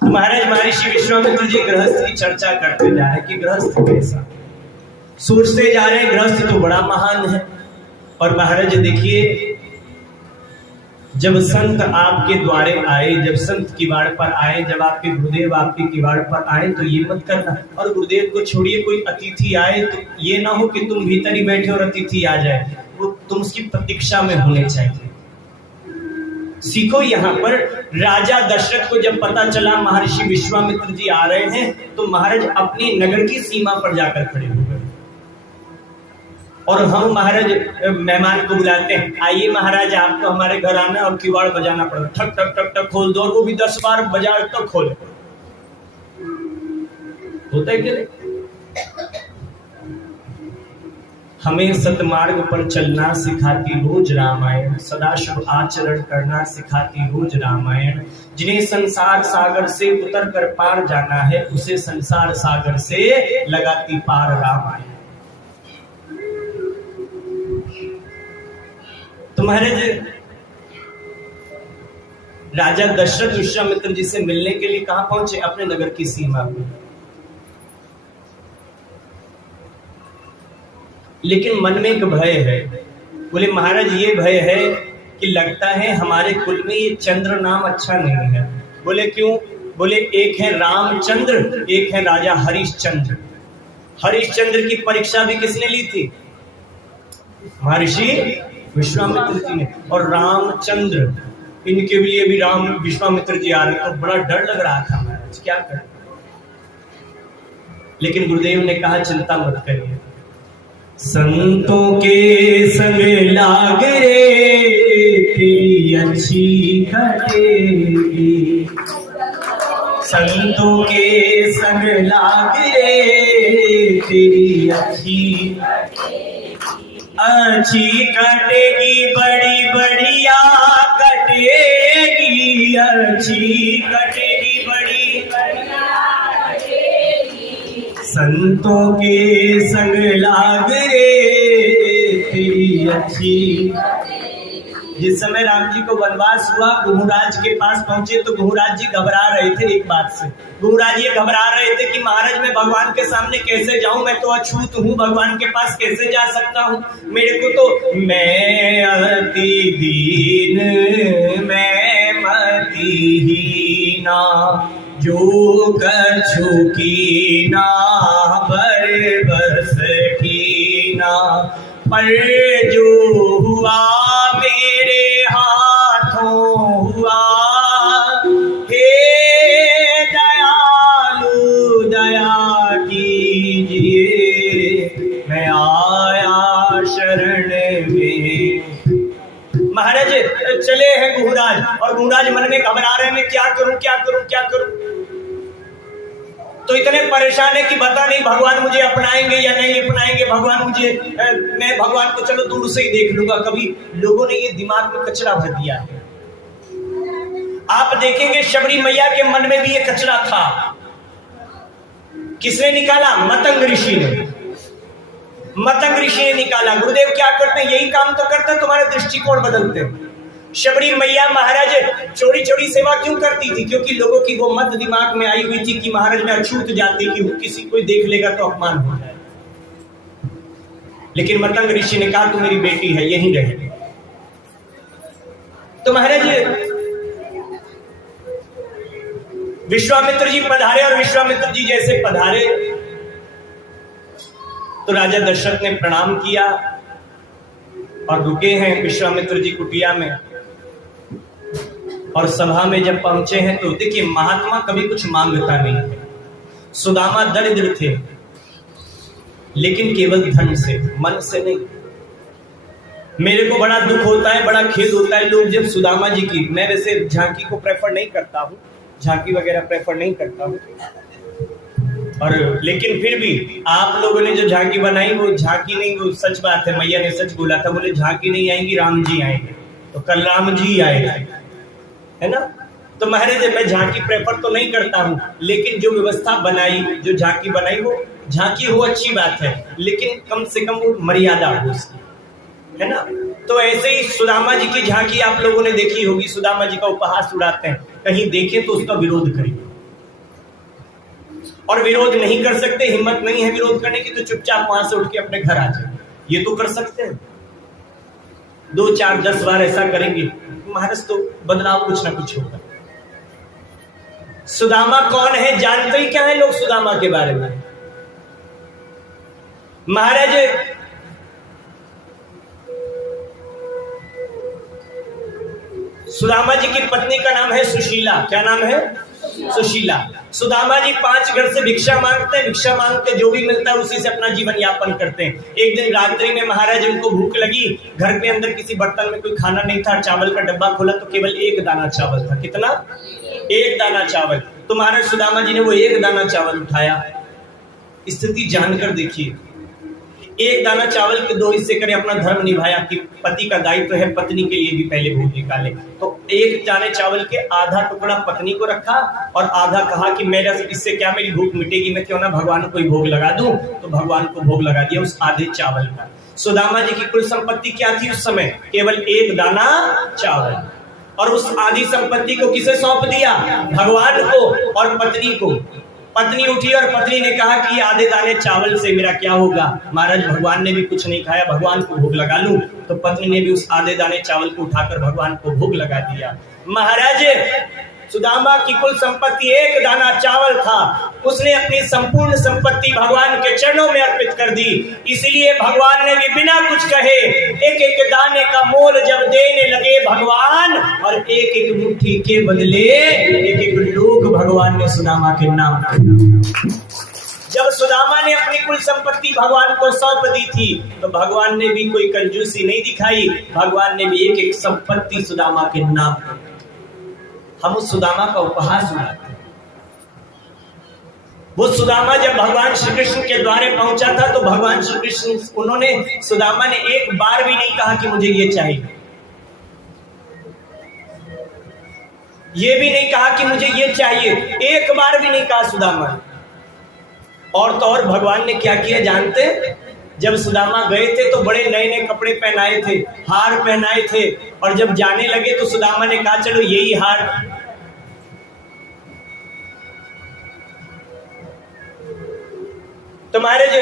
तो महाराज महर्षि विश्वामित्र जी गृहस्थ की चर्चा करते जा रहे कि गृहस्थ कैसा, सोचते जा रहे गृहस्थ तो बड़ा महान है। और महाराज देखिए, जब संत आपके द्वारे आए, जब संत किवाड़ पर आए, जब आपके गुरुदेव आपके किवाड़ पर आए तो ये मत करना, और गुरुदेव को छोड़िए कोई अतिथि आए तो ये ना हो कि तुम भीतर ही बैठे और अतिथि आ जाए, वो तुम उसकी प्रतीक्षा में होने चाहिए। सीखो यहाँ पर राजा दशरथ को जब पता चला महर्षि विश्वामित्र जी आ रहे हैं तो महाराज अपनी नगर की सीमा पर जाकर खड़े हो गए। और हम महाराज मेहमान को बुलाते हैं, आइए महाराज आपको हमारे घर आना और किवाड़ बजाना पड़ेगा, ठक ठक ठक ठक खोल दो, और वो भी 10 बार बजा तक खोले। होता है क्या? हमें सतमार्ग पर चलना सिखाती रोज रामायण, सदाशिव आचरण करना सिखाती रोज रामायण। जिन्हें संसार सागर से उतर कर पार जाना है उसे संसार सागर से लगाती पार रामायण। तो महाराज राजा दशरथ विश्वामित्र जी से मिलने के लिए कहां पहुंचे? अपने नगर की सीमा में। लेकिन मन में एक भय है। बोले महाराज ये भय है कि लगता है हमारे कुल में ये चंद्र नाम अच्छा नहीं है। बोले क्यों? बोले एक है रामचंद्र, एक है राजा हरिश्चंद्र। हरिश्चंद्र की परीक्षा भी किसने ली थी? महर्षि विश्वामित्र जी ने। और रामचंद्र, इनके लिए भी राम विश्वामित्र जी आ रहे, तो बड़ा डर लग रहा था महाराज, क्या करें। लेकिन गुरुदेव ने कहा चिंता मत करिए, संतों के संग लाग रे तेरी अच्छी कटेगी, संतों के संग लाग रे तेरी अच्छी कटेगी, बड़ी बढ़िया कटेगी, अच्छी कटेगी, बड़ी संतों के संग लाग रे तेरी अच्छी। जिस समय राम जी को वनवास हुआ, गुहुराज के पास पहुंचे तो गुहुराज जी घबरा रहे थे एक बात से। गुहुराज ये घबरा रहे थे कि महाराज मैं भगवान के सामने कैसे जाऊं, मैं तो अछूत हूं, भगवान के पास कैसे जा सकता हूं, मेरे को तो मैं अति दीन, मैं मति हीना, जो कछु कीना पर बस कीना, पर जो हुआ मेरे हाथों हुआ, हे दयालु दया कीजिए, मैं आया शरण में। महाराज चले हैं गुहुराज, और गुहुराज मन में घबरा रहे हैं, मैं क्या करूं क्या करूं क्या करूं। तो इतने परेशान है कि पता नहीं भगवान मुझे अपनाएंगे या नहीं अपनाएंगे, भगवान मुझे, मैं भगवान को चलो दूर से ही देख लूंगा। कभी लोगों ने ये दिमाग में कचरा भर दिया है। आप देखेंगे शबरी मैया के मन में भी ये कचरा था। किसने निकाला? मतंग ऋषि ने। मतंग ऋषि ने निकाला। गुरुदेव क्या करते हैं? यही काम तो करते हैं, तुम्हारे दृष्टिकोण बदलते हैं। शबरी मैया महाराज चोरी चोरी सेवा क्यों करती थी? क्योंकि लोगों की वो मत दिमाग में आई हुई थी कि महाराज मैं अछूत जाति की हूं, किसी कोई देख लेगा तो अपमान हो जाए। लेकिन मतंग ऋषि ने कहा तू मेरी बेटी है, यहीं रहे। तो महाराज विश्वामित्र जी पधारे, और विश्वामित्र जी जैसे पधारे तो राजा दशरथ ने प्रणाम किया और रुके हैं विश्वामित्र जी कुटिया में। और सभा में जब पहुंचे हैं तो देखिए महात्मा कभी कुछ मांगता नहीं है। सुदामा दरिद्र थे लेकिन केवल धन से, मन से नहीं। मेरे को बड़ा दुख होता है, बड़ा खेद होता है लोग जब सुदामा जी की, मैं वैसे झांकी को प्रेफर नहीं करता हूँ, झांकी वगैरह प्रेफर नहीं करता हूँ, और लेकिन फिर भी आप लोगों ने जो झांकी बनाई वो झांकी नहीं, वो सच बात है। मैया ने सच बोला था, बोले झांकी नहीं आएंगी, राम जी आएंगे। तो कल राम जी आए, है ना। तो महाराज मैं झांकी प्रेफर तो नहीं करता हूँ, लेकिन जो व्यवस्था बनाई, जो झांकी बनाई, वो झांकी हो अच्छी बात है, लेकिन कम से कम वो मर्यादा हो उसकी, है ना। तो ऐसे ही सुदामा जी की झांकी आप लोगों ने देखी होगी। सुदामा जी का उपहास उड़ाते हैं, कहीं देखे तो उसका विरोध करिए, और विरोध नहीं कर सकते, हिम्मत नहीं है विरोध करने की, तो चुपचाप वहां से उठ के अपने घर आ जाए, ये तो कर सकते हैं। 2 4 10 बार ऐसा करेंगे महाराज तो बदलाव कुछ ना कुछ होगा। सुदामा कौन है जानते ही क्या है लोग सुदामा के बारे में? महाराज सुदामा जी की पत्नी का नाम है सुशीला। क्या नाम है? सुशीला। सुदामा जी 5 घर से भिक्षा मांगते हैं, भिक्षा मांग के जो भी मिलता है उसी से अपना जीवन यापन करते हैं। एक दिन रात्रि में महाराज उनको भूख लगी, घर के अंदर किसी बर्तन में कोई खाना नहीं था, चावल का डब्बा खोला तो केवल 1 दाना चावल था। कितना? 1 दाना चावल। तो महाराज सुदामा जी ने वो 1 दाना चावल उठाया। स्थिति जानकर देखिए, 1 दाना चावल के 2 हिस्से करे, अपना धर्म निभाया कि पति का दायित्व है, पत्नी के लिए भी पहले भोग निकाले। तो 1 दाने चावल के आधा टुकड़ा पत्नी को रखा और आधा कहा कि मेरा इससे क्या मेरी भूख मिटेगी, मैं क्यों ना भगवान को ही भोग लगा दूं। तो भगवान को भोग लगा दिया उस आधे चावल का। सुदामा जी की कुल संपत्ति क्या थी उस समय? केवल 1 दाना चावल। और उस आधी संपत्ति को किसे सौंप दिया? भगवान को और पत्नी को। पत्नी उठी और पत्नी ने कहा कि आधे दाने चावल से मेरा क्या होगा, महाराज भगवान ने भी कुछ नहीं खाया, भगवान को भोग लगा लूं। तो पत्नी ने भी उस आधे दाने चावल को उठाकर भगवान को भोग लगा दिया। महाराज सुदामा की कुल संपत्ति 1 दाना चावल था, उसने अपनी संपूर्ण संपत्ति भगवान के चरणों में अर्पित कर दी। इसलिए भगवान ने भी बिना कुछ कहे 1-1 दाने का मोल जब देने लगे भगवान, और 1-1 मुट्ठी के बदले 1-1 लोग भगवान ने सुदामा के नाम किए। जब सुदामा ने अपनी कुल संपत्ति भगवान को सौंप दी थी तो भगवान ने भी कोई कंजूसी नहीं दिखाई, भगवान ने भी 1-1 संपत्ति सुदामा के नाम की। हम उस सुदामा का उपहास सुनाते हैं। वो सुदामा जब भगवान श्री कृष्ण के द्वारे पहुंचा था तो भगवान श्री कृष्ण उन्होंने सुदामा ने एक बार भी नहीं कहा कि मुझे ये चाहिए, ये भी नहीं कहा कि मुझे ये चाहिए, एक बार भी नहीं कहा सुदामा। और तो और भगवान ने क्या किया जानते? जब सुदामा गए थे तो बड़े नए नए कपड़े पहनाए थे, हार पहनाए थे, और जब जाने लगे तो सुदामा ने कहा चलो यही हार। तुम्हारे जो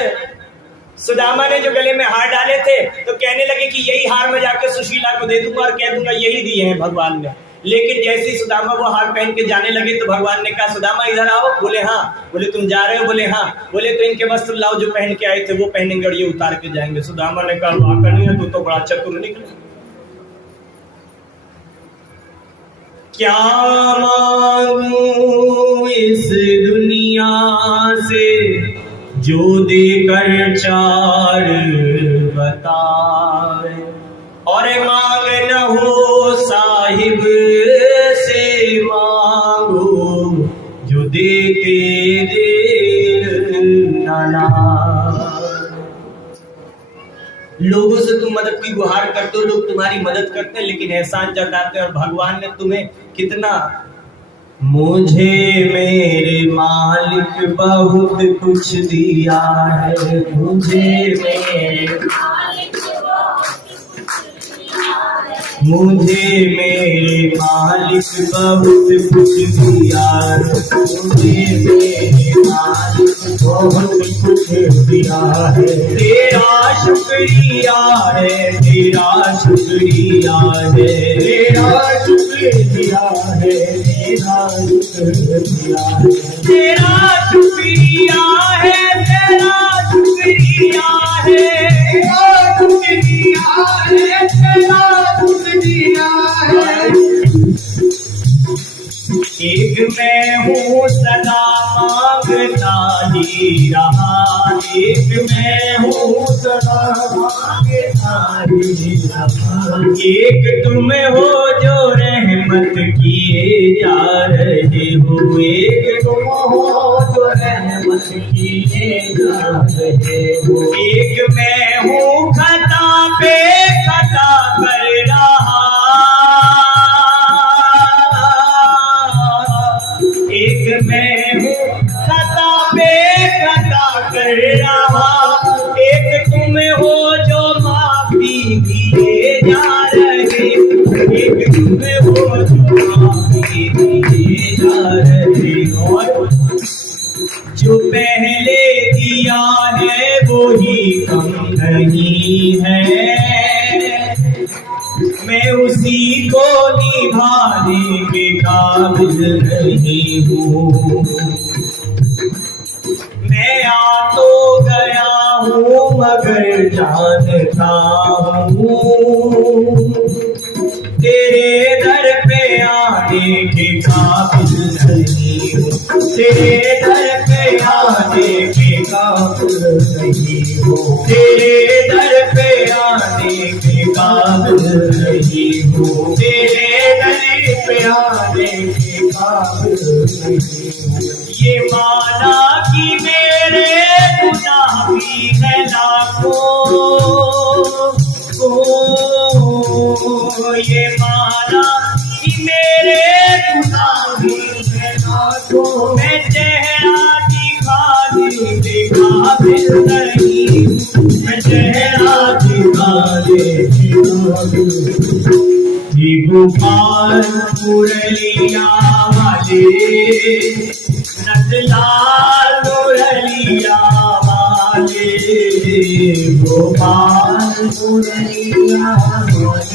सुदामा ने जो गले में हार डाले थे तो कहने लगे कि यही हार मैं जाकर सुशीला को दे दूंगा और कह दूंगा यही दिए हैं भगवान ने। लेकिन जैसे ही सुदामा वो हार पहन के जाने लगे तो भगवान ने कहा सुदामा इधर आओ। बोले हाँ। बोले तुम जा रहे हो? बोले हाँ। बोले तो इनके वस्त्र लाओ जो पहन के आए थे वो पहनेंगे और ये उतार के जाएंगे। सुदामा ने कहा वाकई नहीं है, तू तो बड़ा चतुर निकला। क्या मांगू इस दुनिया से जो देकर 4 बताए, और मांग न हो साहिब से मांगो जो देते देर नाना। लोगों से तुम मदद की गुहार करते हो, लोग तुम्हारी मदद करते हैं लेकिन एहसान जताते हैं, और भगवान ने तुम्हें कितना। मुझे मेरे मालिक बहुत कुछ दिया है, मुझे मेरे मालिक बहुत कुछ दिया है, मुझे मेरे मालिक बहुत कुछ दिया है। तेरा शुक्रिया है, तेरा शुक्रिया है, तेरा शुक्रिया है, तेरा शुक्रिया है, तेरा शुक्रिया है, तेरा शुक्रिया है, तेरा शुक्रिया है, तेरा शुक्रिया है। एक मैं हूँ सदा मांगता ही रहा, एक मैं हूँ सदा मांगता ही रहा, एक तुम हो जो रहमत किए जा रहे हो, एक तुम हो जो रहमत किए जा रहे हो, एक मैं हूँ खता पे खता कर रहा, एक मैं हूँ खता पे खता कर रहा, एक तुम हो जो माफी दिए जा रहे, एक तुम हो जो माफी दिए जा रहे। और जो पहले दिया है वो ही कम नहीं है, मैं उसी को निभाने के काबिल नहीं हूँ। मैं आ तो गया हूँ मगर जानता हूँ तेरे दर पे आने के काबिल नहीं हूँ, तेरे दर पे आने के काबिल नहीं हूँ, तेरे दर पे आने के काबिल नहीं हूँ, तेरे दर पे आने के काबिल नहीं हूँ। ये माना कि मेरे गुनाह भी है लाखों, ये माना कि मेरे गुनाह भी है लाखों, मैं चेहरा दिखाने के काबिल नहीं, मैं चेहरा दिखाने के काबिल नहीं। गोपाल मुरलिया वाले नंदलाल मुरलिया वाले, गोपाल मुरलिया वाले,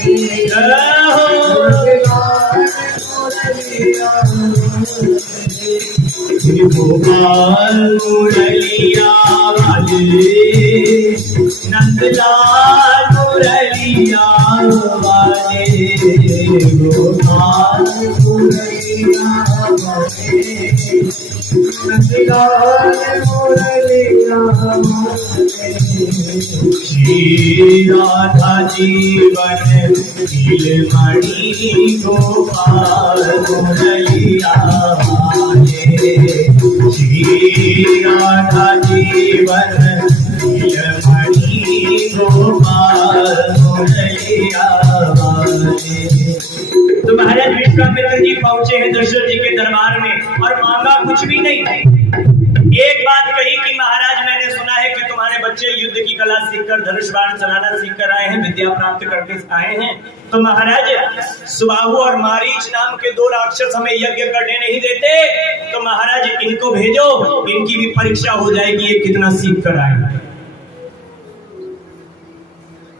गोपाल मुरलिया वाले, नंदलाल मुरलिया वाले, गोपाल मुरलिया वाले, नंदलाल मुरलिया वाले। श्री राधा जीवन नीलमणि गोपाल मुरलिया वाले, श्री राधा जीवन नीलमणि गोपाल मुरलिया वाले। तो महाराज विश्वामित्र जी पहुंचे हैं दशरथ जी के दरबार में और मांगा कुछ भी नहीं। एक बात कही कि महाराज मैंने सुना है कि तुम्हारे बच्चे युद्ध की कला सीखकर धनुष बाण चलाना सीखकर आए हैं, विद्या प्राप्त करके आए हैं, तो महाराज सुबाहु और मारीच नाम के दो राक्षस हमें यज्ञ करने नहीं देते, तो महाराज इनको भेजो, इनकी भी परीक्षा हो जाएगी ये कितना सीख कर आए।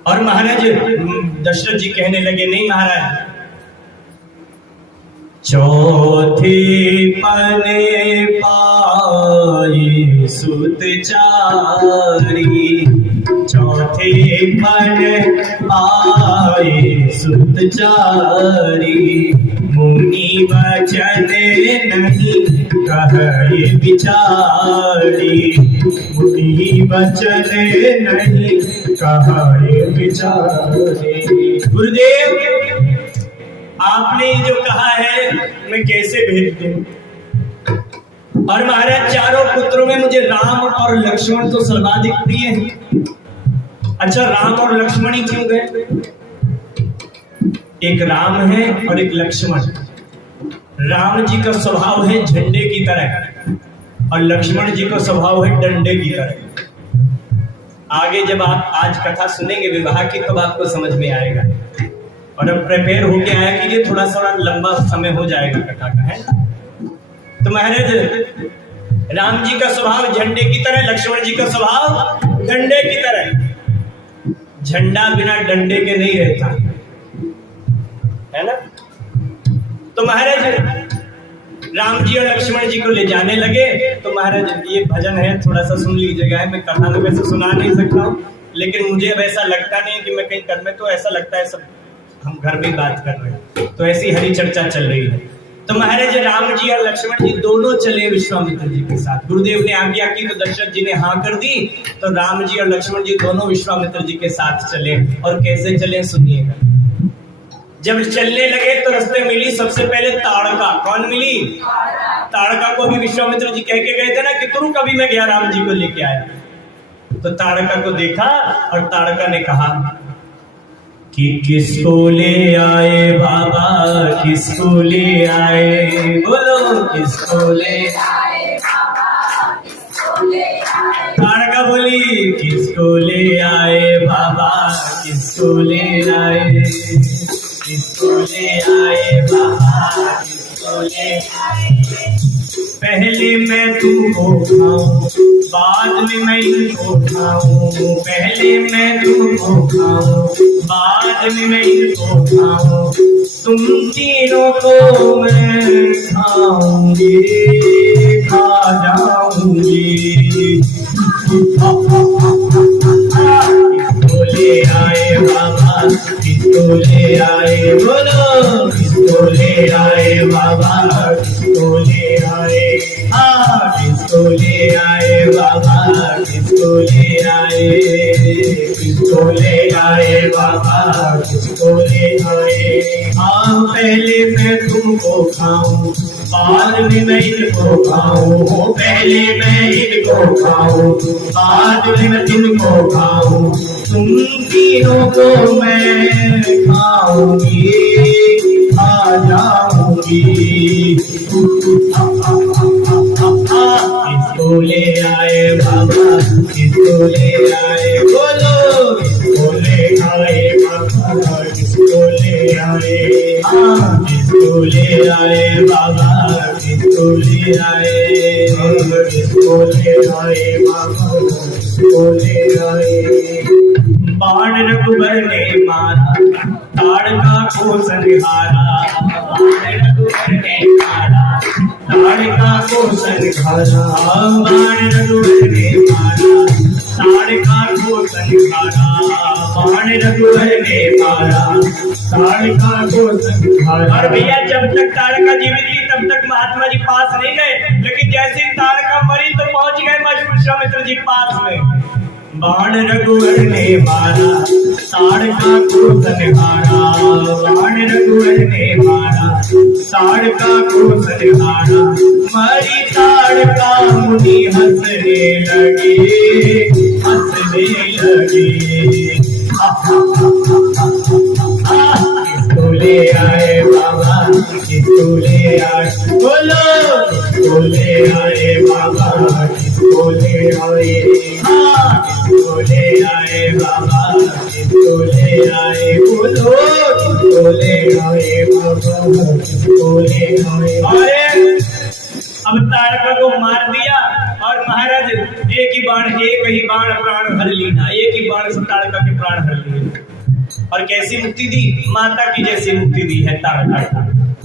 और महाराज दशरथ जी कहने लगे नहीं महाराज, चौथे पने पाए सुत चारी, चौथे पन पाए सुत चारी, मुनि वचन नहीं कहे बिचारी, मुनि वचन नहीं कहे बिचारी। गुरुदेव आपने जो कहा है मैं कैसे भेज दूं? और महाराज चारों पुत्रों में मुझे राम और लक्ष्मण तो सर्वाधिक प्रिय हैं। अच्छा राम और लक्ष्मण ही क्यों गए? एक राम है और एक लक्ष्मण। राम जी का स्वभाव है झंडे की तरह और लक्ष्मण जी का स्वभाव है डंडे की तरह। आगे जब आप आज कथा सुनेंगे विवाह की तब आपको समझ में आएगा। और अब प्रिपेयर होके आया कि ये थोड़ा सा लंबा समय हो जाएगा कथा का, है। तो महाराज राम जी का स्वभाव झंडे की तरह, लक्ष्मण जी का स्वभाव डंडे की तरह। झंडा बिना डंडे के नहीं रहता, है ना। तो महाराज राम जी और लक्ष्मण जी को ले जाने लगे। तो महाराज ये भजन है, थोड़ा सा सुन लीजिएगा। मैं कथा तो वैसे सुना नहीं सकता हूँ, लेकिन मुझे अब ऐसा लगता नहीं कि मैं कहीं कर में, तो ऐसा लगता है सब हम घर में बात कर रहे हैं, तो ऐसी हरी चर्चा चल रही है। तो महाराज राम जी और लक्ष्मण जी दोनों चले विश्वामित्र जी के साथ। गुरुदेव ने आज्ञा की तो दशरथ जी ने हाँ कर दी, तो राम जी और लक्ष्मण जी दोनों विश्वामित्र जी के साथ चले। और कैसे चले सुनिएगा। जब चलने लगे तो रास्ते मिली सबसे पहले ताड़का। कौन मिली? ताड़का को भी विश्वामित्र जी कह के गए थे ना कि तुम कभी मैं गया राम जी को लेके आया। तो ताड़का को देखा और ताड़का ने कहा कि किसको ले आए बाबा, किसको ले आए, बोलो किसको ले आए बाबा, किसको ले आए। ताड़का बोली किसको ले आए बाबा, किसको ले आए, किसको ले आए बाबा, किसको ले आए। पहले मैं तुमको खाऊं बाद में मैं इनको खाऊं, पहले मैं तुमको खाऊं बाद में मैं इनको खाऊं, तुम तीनों को मैं खाऊंगी खा जाऊंगी। किसको ले आए बाबा, किसको ले आए, बोलो किसको ले आए बाबा, किसको ले आए, हाँ किसको ले आए बाबा, किसको ले आए, किसको ले आए बाबा, किसको ले आए। हाँ पहले मैं तुमको खाऊं बाद में मैं इनको खाऊं, पहले मैं इनको खाऊं बाद में मैं तुमको खाऊं, तुम तीनों को मैं खाऊंगी खा जाऊंगी। किसको ले आए बाबा, किसको ले आए, बोलो किसको ले आए बाबा, किसको ले आए, हाँ किसको ले आए बाबा, किसको ले आए, किसको ले आए बाबा, किसको ले आए। बाण रघुबर ने मारा ताड़का को संहारा, बाण रघुबर ने मारा ताड़का को संहारा, बाण रघुबर ने मारा ताड़का को संहारा, बाण रघुबर ने मारा ताड़का को संहारा। और भैया जब तक ताड़का जीवित थी तब तक महात्मा जी पास नहीं गए, लेकिन जैसे ताड़का मरी तो पहुंच गए विश्वामित्र जी पास में। बाण रघुवर ने मारा ताड़का को संहारा, बाण रघुवर ने मारा ताड़का को संहारा, मरी ताड़का मुनि हंसने लगे, हंसने लगे। किसको ले आए बाबा, किसको ले आए, बोलो किसको ले आए बाबा, किसको ले आए, हाँ किसको ले आए बाबा, किसको ले आए, बोलो किसको ले आए बाबा, किसको ले आए। अरे अब ताड़का को मार दिया और महाराज एक ही बाण प्राण हर लीना, एक ही बाण से ताड़का के प्राण हर लिए। और कैसी मुक्ति दी, माता की जैसी मुक्ति दी है ताड़का।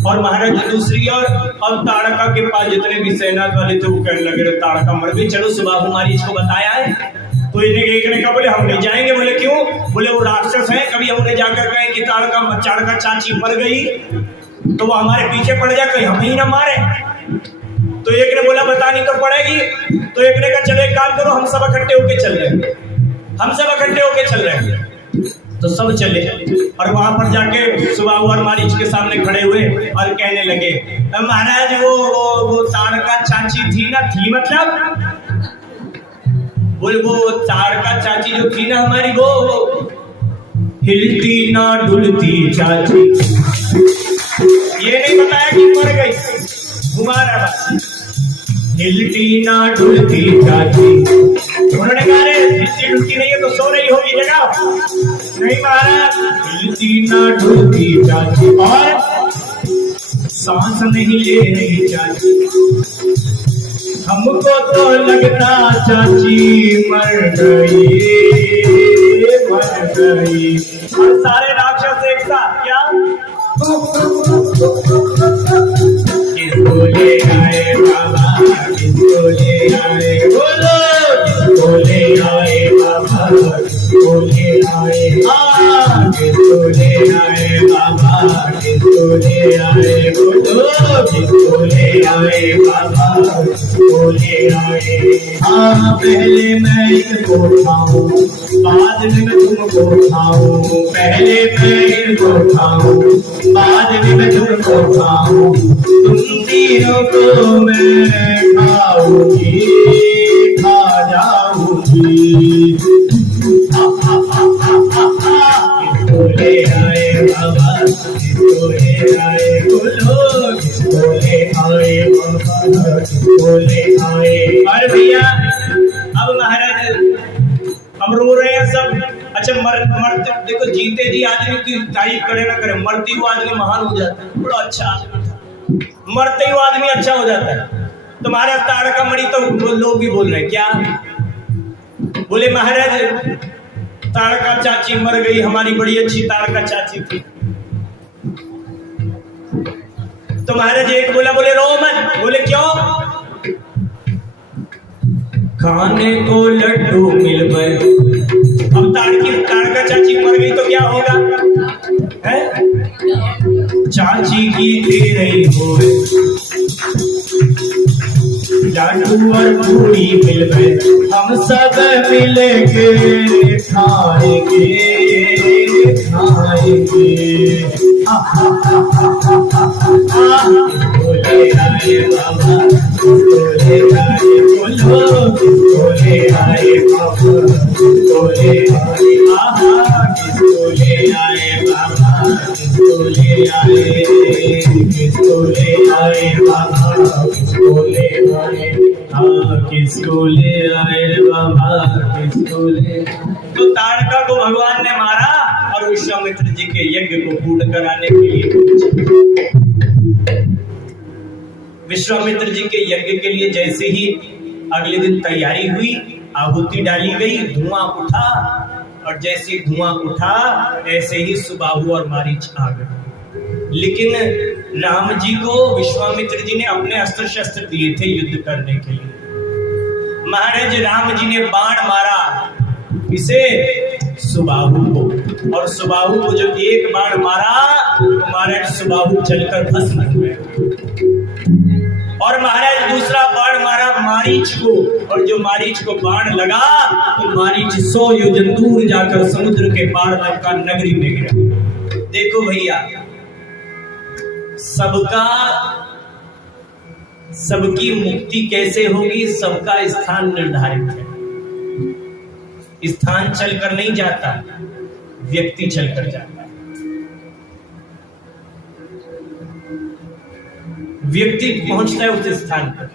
और महाराज दूसरी ओर अब ताड़का के पास जितने भी सेना वाले थे वो कहने लगे ताड़का मर गई, चलो सुबह हमारी इसको बताया है। तो इन्हें एक ने कहा बोले हम नहीं जाएंगे, बोले क्यों, बोले वो राक्षस है, कभी हमने जाकर कहे कि ताड़का चाची मर गई तो वो हमारे पीछे पड़ जाए, कहीं हम ही ना मारे। तो एक ने बोला बतानी तो पड़ेगी, तो एक ने कहा चलो एक काम करो हम सब इकट्ठे होके चल रहे हैं, हम सब इकट्ठे होके चल रहे हैं। तो सब चले और वहां पर जाके सुबह और मारीच के सामने खड़े हुए और कहने लगे महाराज वो ताड़का चाची थी ना, थी मतलब बोले वो ताड़का चाची जो थी ना हमारी, वो हिलती ना डुलती चाची, ये नहीं बताया कि मर गई, घुमा रहा, हिलती ना डुलती चाची। उन्होंने कहा हिलती डुलती नहीं है तो सो रही होगी जगह, नहीं महाराज हिलती ना डुलती चाची, और सांस नहीं ले रही चाची, हमको तो लगता चाची मर गई, मर गई। और सारे राक्षस एक साथ क्या किसको ले आए बाबा, किसको ले आए, बोलो किसको ले आए बाबा, किसको ले आए, हाँ किसको ले आए बाबा, किसको ले आए, बोलो किसको ले आए बाबा, किसको ले आए। हाँ पहले मैं इनको खाऊं बाद में मैं तुमको खाऊं, पहले मैं इनको खाऊं बाद में मैं तुमको खाऊं, तुम तीनों को मैं खाऊंगी खा जाऊंगी। किसको ले आए बाबा, किसको ले आए, बोलो किसको ले आए बाबा, किसको ले आए। और भैया अब महाराज अब रो रहे हैं सब। अच्छा मरते देखो, जीते जी आदमी की तारीफ करे ना करे, मरते हुए आदमी महान हो जाता है, बड़ा अच्छा आदमी था, मरते हुए आदमी अच्छा हो जाता है। तुम्हारा तारका मणि तो लोग भी बोल रहे हैं क्या? बोले महाराज तारका चाची मर गई, हमारी बड़ी अच्छी तारका चाची थी। तो महाराज एक बोला, बोले रो मत। बोले क्यों? खाने को लड्डू मिल गए। अब तारका चाची मर गई तो क्या होगा? है चाची की तेरे हो लड्डू और पूरी मिल गए, हम सब मिल के खाएंगे खाएंगे। बोले आए बाबा, बोले आए बोलो, बोले आए बाबा, बोले आए आहा, बोले आए बाबा, बोले आए, बोले आए बाबा, बोले आए, किसको ले आए बाबा, किसको ले। तो तारका को भगवान ने मारा और विश्वामित्र जी के यज्ञ को पूर्ण कराने के लिए विश्वामित्र जी के यज्ञ के लिए जैसे ही अगले दिन तैयारी हुई, आहुति डाली गई, धुआं उठा, और जैसे ही धुआं उठा ऐसे ही सुबाहु और मारीच आ गए। लेकिन राम जी को विश्वामित्र जी ने अपने अस्त्र शस्त्र दिए थे युद्ध करने के लिए। महाराज राम जी ने बाण मारा, इसे सुबाहु को, और सुबाहु को जब एक बाण मारा तो महाराज सुबाहु जलकर भस्म हो गया। और महाराज दूसरा बाण मारा मारीच को, और जो मारीच को बाण लगा तो मारीच 100 योजन दूर जाकर समुद्र के पार लंका नगरी में गिरा। देखो भैया, सबकी मुक्ति कैसे होगी? सबका स्थान निर्धारित है। स्थान चलकर नहीं जाता, व्यक्ति चलकर जाता है। व्यक्ति पहुंचता है उस स्थान पर।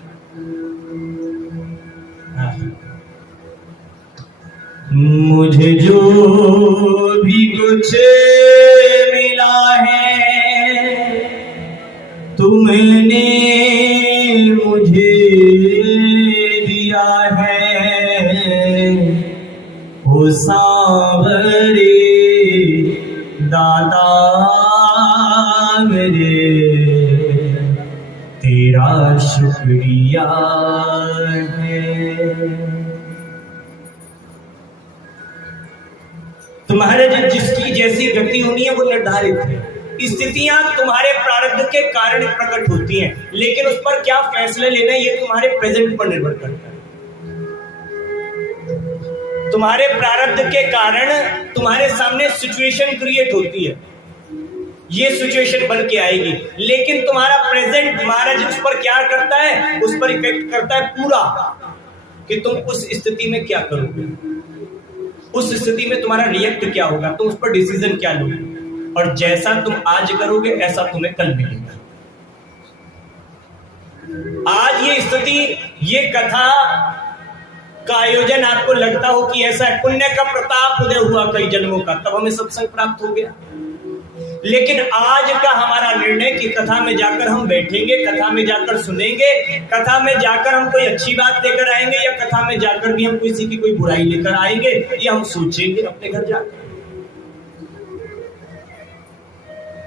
मुझे जो भी कुछ मिला है तुमने मुझे दिया है, ओ सांवरे दाता मेरे, तेरा शुक्रिया है। तुम्हारे जिसकी जैसी गति होनी है वो निर्धारित है। स्थितियां तुम्हारे प्रारब्ध के कारण प्रकट होती हैं, लेकिन उस पर क्या फैसले लेना ये तुम्हारे प्रेजेंट पर निर्भर करता है। तुम्हारे प्रारब्ध के कारण तुम्हारे सामने सिचुएशन क्रिएट होती है, ये सिचुएशन बन के आएगी, लेकिन तुम्हारा प्रेजेंट महाराज उस पर क्या करता है? उस पर इफेक्ट करता है पूरा, कि तुम उस स्थिति में क्या करोगे, उस स्थिति में तुम्हारा रिएक्ट क्या होगा, तुम उस पर डिसीजन क्या लोगे, और जैसा तुम आज करोगे ऐसा तुम्हें कल मिलेगा। आज ये स्थिति, ये कथा का आयोजन आपको लगता हो कि ऐसा है, पुण्य का प्रताप उदय हुआ कई जन्मों का, तब हमें सत्संग प्राप्त हो गया। लेकिन आज का हमारा निर्णय कि कथा में जाकर हम बैठेंगे, कथा में जाकर सुनेंगे, कथा में जाकर हम कोई अच्छी बात लेकर आएंगे, या कथा में जाकर भी हम किसी की कोई बुराई लेकर आएंगे, ये हम सोचेंगे अपने घर जाकर।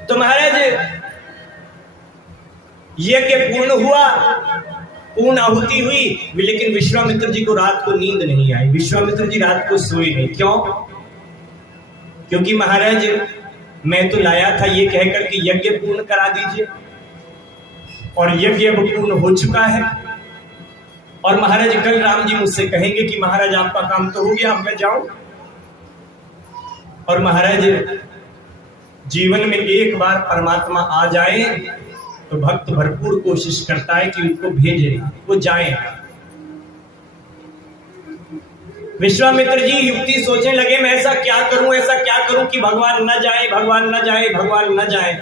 तो महाराज यज्ञ पूर्ण हुआ, पूर्ण आहुति हुई, लेकिन विश्वामित्र जी को रात को नींद नहीं आई। विश्वामित्र जी रात को सोए नहीं। क्यों? क्योंकि महाराज मैं तो लाया था ये कहकर कि यज्ञ पूर्ण करा दीजिए, और यज्ञ अब पूर्ण हो चुका है। और महाराज कल राम जी मुझसे कहेंगे कि महाराज आपका काम तो हो गया, अब मैं जाऊं। और महाराज जीवन में एक बार परमात्मा आ जाए तो भक्त भरपूर कोशिश करता है कि उनको भेजे, वो जाए। विश्वामित्र जी युक्ति सोचने लगे, मैं ऐसा क्या करूं कि भगवान न जाए, भगवान न जाए, भगवान न जाए।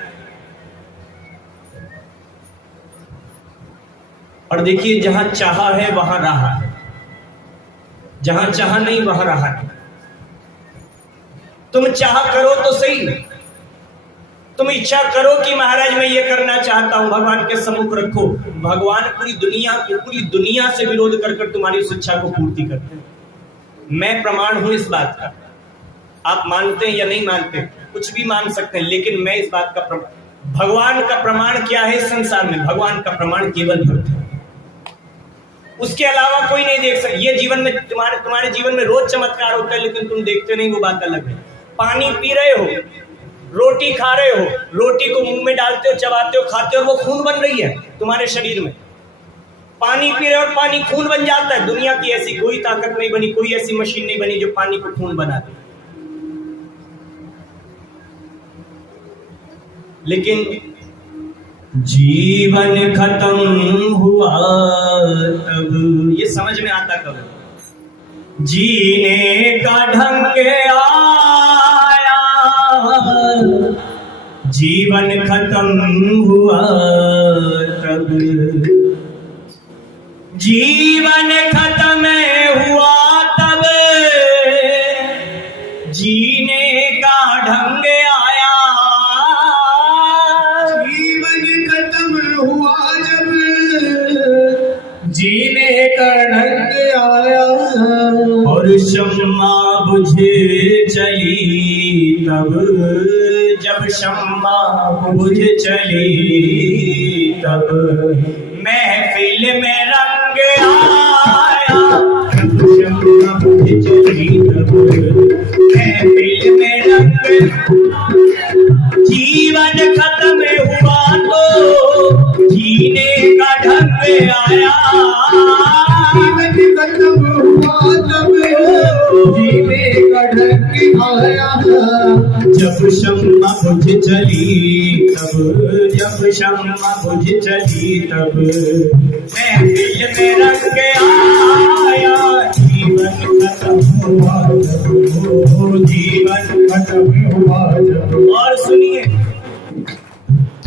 और देखिए, जहां चाहा है वहां रहा है, जहां चाहा नहीं वहां रहा है। तुम चाह करो तो सही, तुम इच्छा करो कि महाराज मैं ये करना चाहता हूं, भगवान के सम्मुख रखो, भगवान पूरी दुनिया से विरोध कर तुम्हारी उस इच्छा को पूर्ति करते हैं। मैं प्रमाण हूं इस बात का। आप मानते हैं या नहीं मानते, कुछ भी मान सकते हैं, लेकिन मैं इस बात का भगवान का प्रमाण क्या है इस संसार में? भगवान का प्रमाण केवल भक्त है, उसके अलावा कोई नहीं देख सकता। ये जीवन में तुम्हारे जीवन में रोज चमत्कार होता है, लेकिन तुम देखते नहीं, वो बात अलग है। पानी पी रहे हो, रोटी खा रहे हो, रोटी को मुंह में डालते हो, चबाते हो, खाते हो, वो खून बन रही है तुम्हारे शरीर में। पानी पी रहे हो और पानी खून बन जाता है। दुनिया की ऐसी कोई ताकत नहीं बनी, कोई ऐसी मशीन नहीं बनी जो पानी को खून बना दे। लेकिन जीवन खत्म हुआ तब ये समझ में आता कब? जीने का ढंग आया, जीवन खत्म हुआ तब, जीवन खत्म हुआ तब, जीने का ढंग आया। जीवन खत्म हुआ जब, जीने का ढंग आया, और शम्मा बुझ चली तब, जब शम्मा बुझ चली तब, महफिल में रंग आया। जब शम्मा बुझ चली तब, महफिल में रंग, जीवन खत्म हुआ तो जीने का ढंग आया। जीवन खत्म हुआ तब, जीने का ढंग आया, जब शम्मा बुझ चली तब, जब शम्मा बुझ चली तब, महफिल में रंग आया। जीवन खत्म हुआ जब, जीवन खत्म हुआ जब। और सुनिए,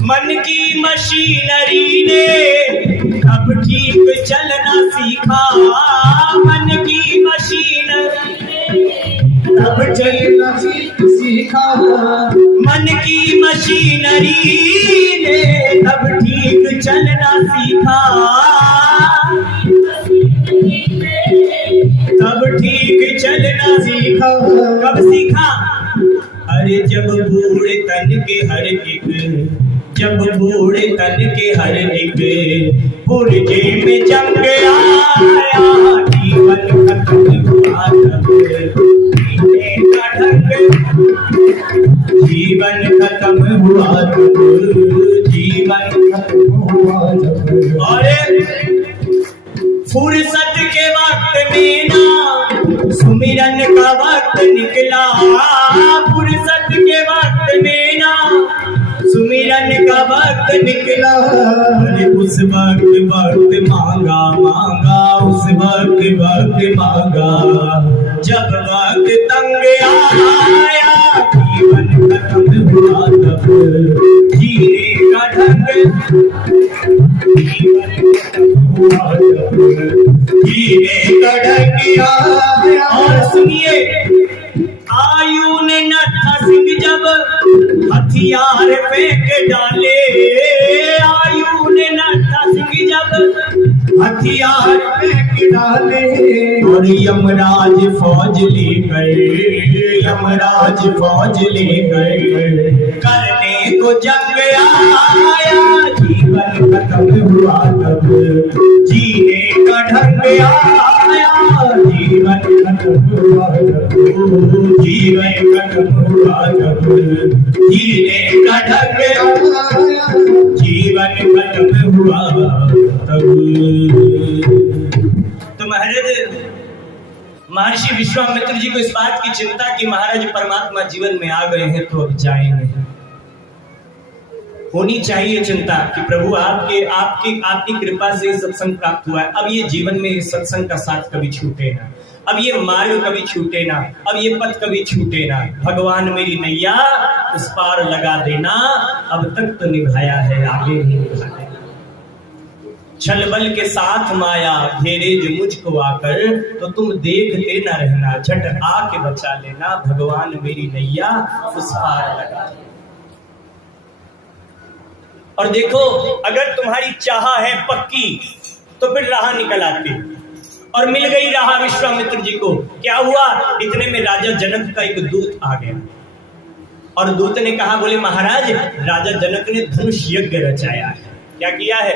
मन की मशीनरी ने अब ठीक चलना सीखा, मन की मशीनरी अब चलना सीखा, मन की मशीनरी ने तब ठीक चलना सीखा, तब ठीक चलना सीखा। कब सीखा? अरे जब बूढ़े तन के हर एक, जब बूढ़े तन के हर एक पुरजे में जंग आया। जीवन खत्म हुआ तब, जीने का ढंग, जीवन खत्म हुआ तब, जीवन खत्म हुआ जब। और फुर्सत के वक्त में ना सुमिरन का वक्त निकला, फुर्सत के वक्त में ना सुमिरन का वक्त निकला। उस वक्त मांगा मांगा, उस वक्त मांगा, जब वक्त तंग आया। जीवन खत्म हुआ तब, जीने का ढंग, जीवन खत्म हुआ तब, जीने का ढंग आया। और सुनिए, आयु ने नत्था सिंह जब हथियार फेंक डाले, आयु ने नत्था सिंह जब हथियार फेंक डाले, और यमराज फौज ले गए, यमराज फौज ले गए, करने को जंग आया। जीवन खत्म हुआ तब, जीने का ढंग आया। जीवन खत्म हुआ जब, जीवन खत्म हुआ जब, जीने का ढंग आया। जीवन खत्म हुआ तब। तो महर्षि विश्वामित्र जी को इस बात की चिंता कि महाराज परमात्मा जीवन में आ गए हैं तो अब जाएंगे। होनी चाहिए चिंता कि प्रभु आपकी कृपा से सत्संग प्राप्त हुआ है, अब ये जीवन में सत्संग का साथ कभी छूटे ना, अब ये मार्ग कभी छूटे ना, अब ये पथ कभी छूटे ना। भगवान मेरी नैया इस पार लगा देना, अब तक तो निभाया है, आगे नहीं निभाना। छल बल के साथ माया घेरे जो मुझको आकर, तो तुम देखते न रहना, झट आके बचा लेना। भगवान मेरी नैया उस पार लगा देना। और देखो अगर तुम्हारी चाह है पक्की तो फिर राह निकल आती, और मिल गई राह विश्वामित्र जी को। क्या हुआ, इतने में राजा जनक का एक दूत आ गया और दूत ने कहा, बोले महाराज राजा जनक ने धनुष यज्ञ रचाया है। क्या किया है?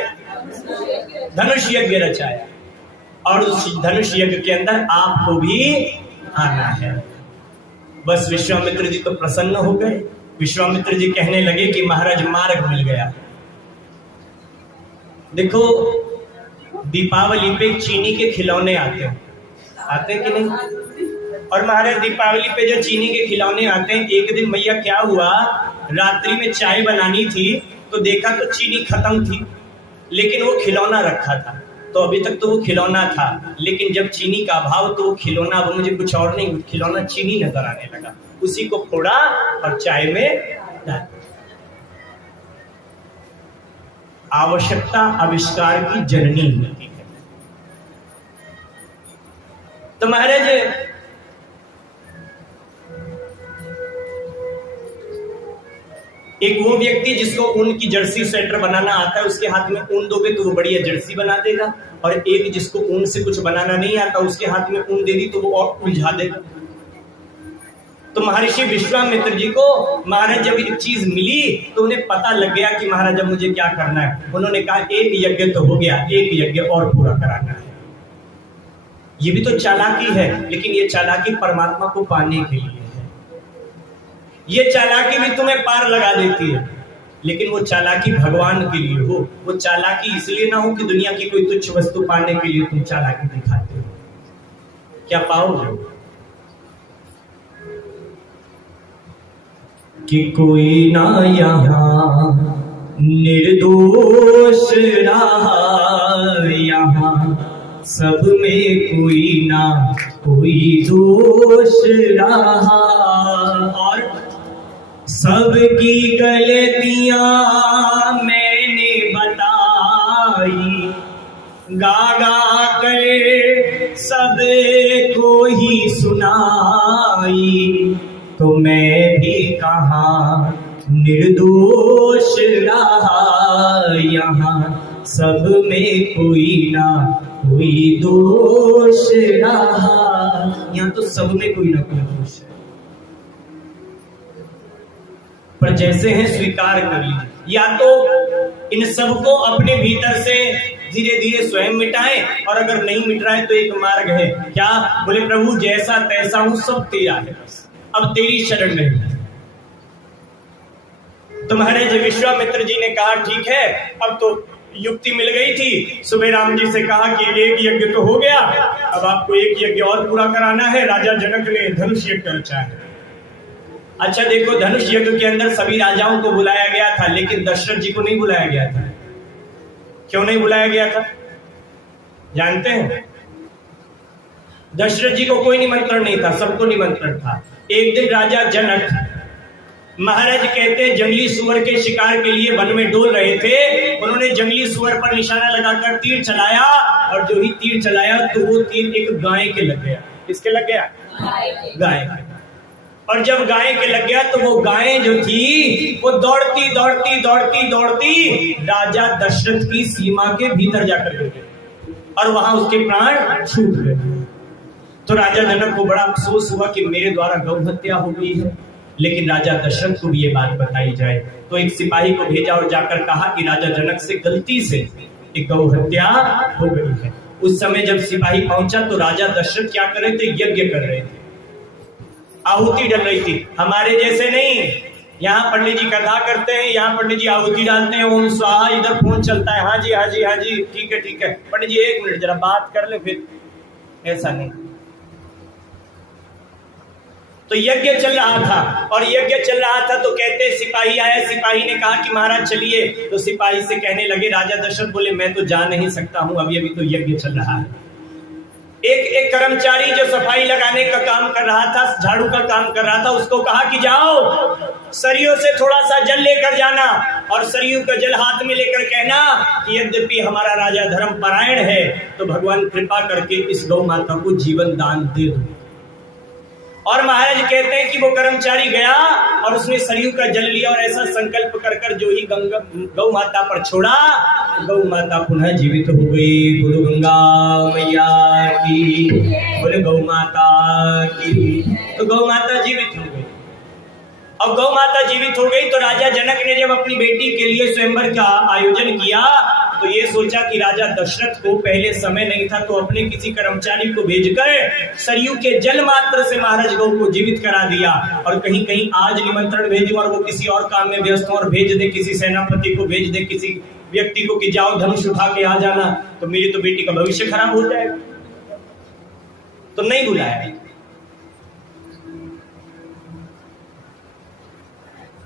धनुष यज्ञ रचाया, और उस धनुष यज्ञ के अंदर आपको भी आना है। बस विश्वामित्र जी तो प्रसन्न हो गए। विश्वामित्र जी कहने लगे कि महाराज मार्ग मिल गया। देखो दीपावली पे चीनी के खिलौने आते हैं कि नहीं? और महाराज दीपावली पे जो चीनी के खिलौने आते हैं, एक दिन भैया क्या हुआ, रात्रि में चाय बनानी थी तो देखा तो चीनी खत्म थी, लेकिन वो खिलौना रखा था। तो अभी तक तो वो खिलौना था, लेकिन जब चीनी का अभाव तो वो खिलौना, वो मुझे कुछ और नहीं, खिलौना चीनी नजर आने लगा। उसी को फोड़ा और चाय में डाल। आवश्यकता आविष्कार की जननी होती है। तो महाराज एक वो व्यक्ति जिसको ऊन की जर्सी स्वेटर बनाना आता है, उसके हाथ में ऊन दोगे तो वो बढ़िया जर्सी बना देगा, और एक जिसको ऊन से कुछ बनाना नहीं आता, उसके हाथ में ऊन दे दी तो वो और उलझा देगा। तो महर्षि विश्वामित्र जी को महाराज जब एक चीज मिली तो उन्हें पता लग गया कि महाराज अब मुझे क्या करना है। उन्होंने कहा एक यज्ञ तो हो गया, एक यज्ञ और पूरा कराना है। ये भी तो चालाकी है, लेकिन ये चालाकी परमात्मा को पाने के लिए है। ये चालाकी भी तुम्हें पार लगा देती है, लेकिन वो चालाकी भगवान के लिए हो। वो चालाकी इसलिए ना हो कि दुनिया की कोई तुच्छ वस्तु पाने के लिए तुम चालाकी दिखाते हो। क्या पाओगे? कि कोई ना यहाँ निर्दोष रहा, यहाँ सब में कोई ना कोई दोष रहा, और सबकी गलतियां मैंने बताई, गा गा कर सबको ही सुनाई, तो मैं भी कहाँ निर्दोष रहा, यहाँ सब में कोई ना कोई दोष रहा। यहाँ तो सब में कोई ना कोई दोष है, पर जैसे हैं स्वीकार कर लीजिए। या तो इन सबको अपने भीतर से धीरे धीरे स्वयं मिटाएं, और अगर नहीं मिट रहा है तो एक मार्ग है। क्या? बोले प्रभु जैसा तैसा हूं, सब तेरा है, अब तेरी शरण में हूं। तो महाराज विश्वामित्र जी ने कहा ठीक है, अब तो युक्ति मिल गई थी। सुबह राम जी से कहा कि एक यज्ञ तो हो गया, अब आपको एक यज्ञ और पूरा कराना है। राजा जनक ने धनुष यज्ञ रचा है। अच्छा देखो, धनुष यज्ञ के अंदर सभी राजाओं को बुलाया गया था, लेकिन दशरथ जी को नहीं बुलाया गया था। क्यों नहीं बुलाया गया था जानते हैं? दशरथ जी को कोई निमंत्रण नहीं था, सबको निमंत्रण था। एक दिन राजा जनक महाराज कहते हैं जंगली सुअर के शिकार के लिए वन में डोल रहे थे। उन्होंने जंगली सुअर पर निशाना लगाकर तीर चलाया, और जो ही तीर चलाया तो वो तीर एक गाय के लग गया। किसके लग गया? गाय के। और जब गाय के लग गया तो वो गाय जो थी वो दौड़ती दौड़ती दौड़ती दौड़ती राजा दशरथ की सीमा के भीतर जाकर गिर गई, और वहां उसके प्राण छूट गए। तो राजा जनक को बड़ा अफसोस हुआ कि मेरे द्वारा गौ हत्या हो गई है, लेकिन राजा दशरथ को भी ये बात बताई जाए। तो एक सिपाही को भेजा और जाकर कहा कि राजा जनक से गलती से एक गौ हत्या हो गई है। उस समय जब सिपाही पहुंचा तो राजा दशरथ क्या कर रहे थे? यज्ञ कर रहे थे, आहुति डल रही थी। हमारे जैसे नहीं, यहाँ पंडित जी कथा करते हैं, यहाँ पंडित जी आहुति डालते हैं, ओम स्वाहा, इधर फोन चलता है, हाँ जी हाँ जी हाँ जी, ठीक है ठीक है, पंडित जी एक मिनट जरा बात कर ले, फिर ऐसा नहीं। तो यज्ञ चल रहा था, और यज्ञ चल रहा था तो कहते सिपाही आया। सिपाही ने कहा कि महाराज चलिए। तो सिपाही से कहने लगे, राजा दशरथ बोले मैं तो जा नहीं सकता हूं, अभी अभी तो यज्ञ चल रहा है। एक कर्मचारी जो सफाई लगाने का काम कर रहा था, झाड़ू का काम कर रहा था, उसको कहा कि जाओ सरयू से थोड़ा सा जल लेकर जाना, और सरयू का जल हाथ में लेकर कहना कि यद्यपि हमारा राजा धर्म परायण है, तो भगवान कृपा करके इस गौ माता को जीवन दान दे दो। और महाराज कहते हैं कि वो कर्मचारी गया और उसने सरयू का जल लिया और ऐसा संकल्प कर कर जो ही गौ माता पर छोड़ा, गौ माता पुनः जीवित हो गई। बोलो गंगा मैया की, बोले गौ माता की। तो गौ माता जीवित हो गई। और गौ माता जीवित हो गई तो राजा जनक ने जब अपनी बेटी के लिए स्वयंवर का आयोजन किया तो ये सोचा कि राजा दशरथ को पहले समय नहीं था तो अपने किसी कर्मचारी को भेजकर सरयू के जल मात्र से महाराज गौ को जीवित करा दिया। और कहीं कहीं आज निमंत्रण भेजूं और वो किसी और काम में व्यस्त हो और भेज दे, किसी सेनापति को भेज दे, किसी व्यक्ति को कि जाओ धनुष उठा के आ जाना, तो मेरी तो बेटी का भविष्य खराब हो जाएगा, तो नहीं बुलाया।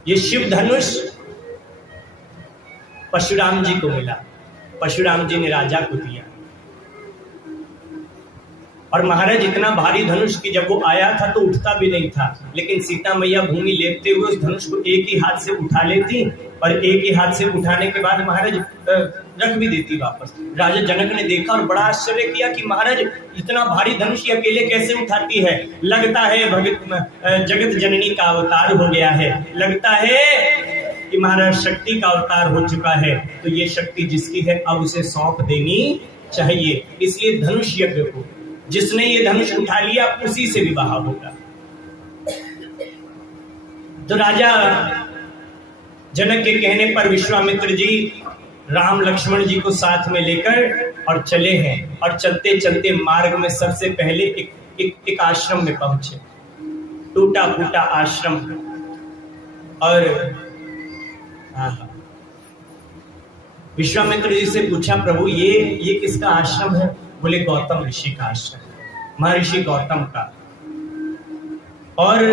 ये शिव धनुष परशुराम जी को मिला, परशुराम जी ने राजा को दिया। और महाराज इतना भारी धनुष कि जब वो आया था तो उठता भी नहीं था, लेकिन सीता मैया भूमि लेते हुए उस धनुष को एक ही हाथ से उठा लेती और एक ही हाथ से उठाने के बाद महाराज रख भी देती वापस। राजा जनक ने देखा और बड़ा आश्चर्य किया कि महाराज इतना भारी धनुष ये अकेले कैसे उठाती है, लगता है जगत जननी का अवतार हो गया है, लगता है कि महाराज शक्ति का अवतार हो चुका है। तो ये शक्ति जिसकी है अब उसे सौंप देनी चाहिए। इसलिए धनुष यज्ञ को जिसने ये धनुष उठा लिया उसी से विवाह होगा। तो राजा जनक के कहने पर विश्वामित्र जी राम लक्ष्मण जी को साथ में लेकर और चले हैं। और चलते चलते मार्ग में सबसे पहले एक आश्रम में पहुंचे, टूटा फूटा आश्रम। और विश्वामित्र जी से पूछा, प्रभु ये किसका आश्रम है? बोले गौतम ऋषि का आश्रम, महर्षि गौतम का। और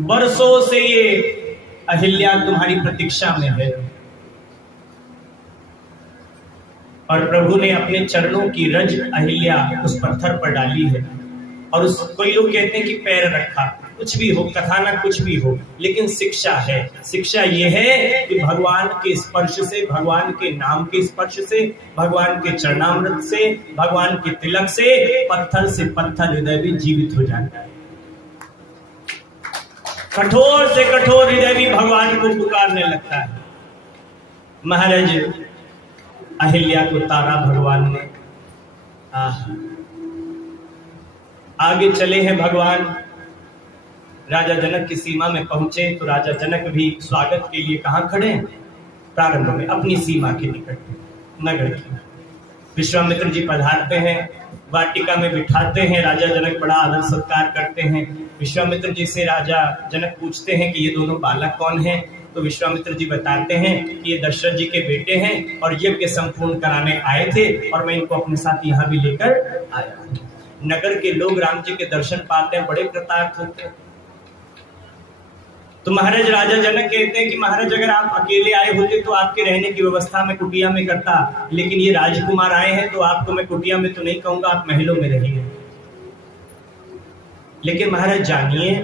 बरसों से ये अहिल्या तुम्हारी प्रतीक्षा में है और प्रभु ने अपने चरणों की रज अहिल्या उस पत्थर पर डाली है। और उस कोई लोग कहते हैं कि पैर रखा, कुछ भी हो, कथानक कुछ भी हो, लेकिन शिक्षा है। शिक्षा ये है कि भगवान के स्पर्श से, भगवान के नाम के स्पर्श से, भगवान के चरणामृत से, भगवान के तिलक से पत्थर से पत्थर हृदय भी जीवित हो जाता है। कठोर से कठोर हृदय भी भगवान को पुकारने लगता है। महाराज अहिल्या को तारा भगवान ने। आगे चले हैं भगवान, राजा जनक की सीमा में पहुंचे तो राजा जनक भी स्वागत के लिए कहाँ खड़े हैं? प्रारंभ में अपनी सीमा के निकट नगर की। विश्वामित्र जी पधारते हैं, वाटिका में बिठाते हैं, राजा जनक बड़ा आदर सत्कार करते हैं। विश्वामित्र जी से राजा जनक पूछते हैं कि ये दोनों बालक कौन हैं? तो विश्वामित्र जी बताते हैं कि ये दशरथ जी के बेटे हैं और यज्ञ संपूर्ण कराने आए थे और मैं इनको अपने साथ यहाँ भी लेकर आया। नगर के लोग राम जी के दर्शन पाते हैं, बड़े कृतार्थ होते हैं। तो महाराज राजा जनक कहते हैं कि महाराज अगर आप अकेले आए होते तो आपके रहने की व्यवस्था मैं कुटिया में करता, लेकिन ये राजकुमार आए हैं तो आपको मैं कुटिया में तो नहीं कहूंगा, आप महलों में रहिए। लेकिन महाराज जानिए,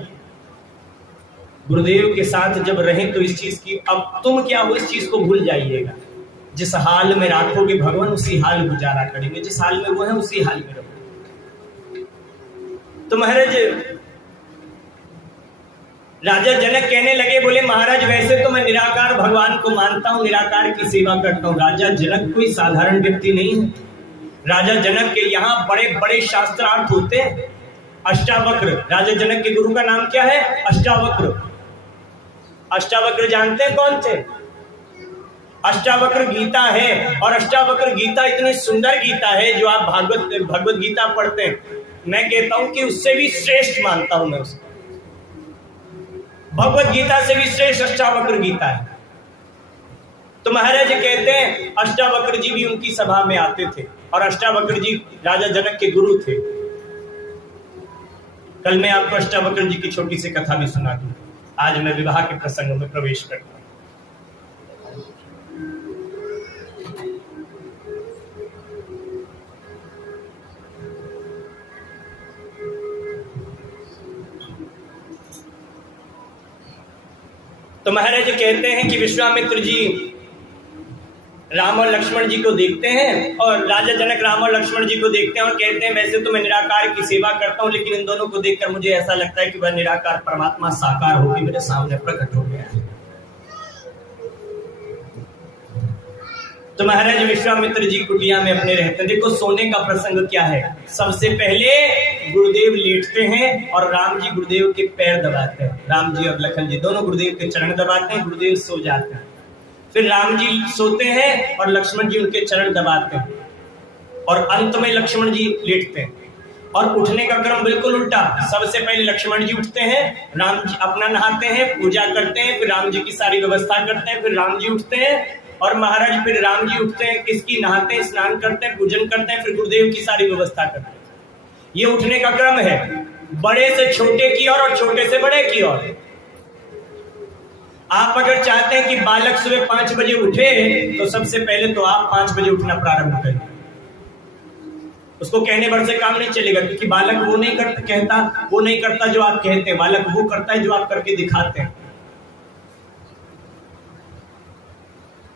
गुरुदेव के साथ जब रहें तो इस चीज की, अब तुम क्या हो इस चीज को भूल जाइएगा। जिस हाल में राखोगे भगवान उसी हाल गुजारा करेंगे, जिस हाल में वो है उसी हाल में रहोगे। तो महाराज राजा जनक कहने लगे, बोले महाराज वैसे तो मैं निराकार भगवान को मानता हूं, निराकार की सेवा करता हूं। राजा जनक कोई साधारण व्यक्ति नहीं है। राजा जनक के यहाँ बड़े बड़े शास्त्रार्थ होते हैं। अष्टावक्र, राजा जनक के गुरु का नाम क्या है? अष्टावक्र। अष्टावक्र जानते हैं कौन थे? अष्टावक्र गीता है, और अष्टावक्र गीता इतनी सुंदर गीता है जो आप भगवत गीता पढ़ते हैं, मैं कहता हूं कि उससे भी श्रेष्ठ मानता हूं मैं उसको। भगवत गीता से भी श्रेष्ठ अष्टावक्र गीता है। तो महाराज कहते हैं अष्टावक्र जी भी उनकी सभा में आते थे और अष्टावक्र जी राजा जनक के गुरु थे। कल मैं आपको अष्टावक्र जी की छोटी सी कथा भी सुना दूं। आज मैं विवाह के प्रसंग में प्रवेश करता हूं। तो महाराज कहते हैं कि विश्वामित्र जी राम और लक्ष्मण जी को देखते हैं और राजा जनक राम और लक्ष्मण जी को देखते हैं और कहते हैं वैसे तो मैं निराकार की सेवा करता हूं, लेकिन इन दोनों को देखकर मुझे ऐसा लगता है कि वह निराकार परमात्मा साकार होकर मेरे सामने प्रकट हो गया है। तो महाराज विश्वामित्र जी कुटिया में अपने रहते हैं। देखो सोने का प्रसंग क्या है। सबसे पहले गुरुदेव लेटते हैं और राम जी गुरुदेव के पैर दबाते हैं। राम जी और लखन जी दोनों गुरुदेव के चरण दबाते हैं, गुरुदेव सो जाते हैं। फिर राम जी सोते हैं और लक्ष्मण जी उनके चरण दबाते हैं और अंत में लक्ष्मण जी लेटते हैं। और उठने का क्रम बिल्कुल उल्टा। सबसे पहले लक्ष्मण जी उठते हैं, राम जी अपना नहाते हैं, पूजा करते हैं, फिर राम जी की सारी व्यवस्था करते हैं, फिर राम जी उठते हैं और महाराज फिर राम जी उठते हैं, किसकी नहाते हैं, स्नान करते हैं, पूजन करते हैं, फिर गुरुदेव की सारी व्यवस्था करते हैं। ये उठने का क्रम है, बड़े से छोटे की ओर और छोटे से बड़े की ओर। आप अगर चाहते हैं कि बालक सुबह 5 बजे उठे तो सबसे पहले तो आप 5 बजे उठना प्रारंभ करें। उसको कहने भर से काम नहीं चलेगा, क्योंकि बालक वो नहीं करता जो आप कहते हैं, बालक वो करता है जो आप करके दिखाते हैं।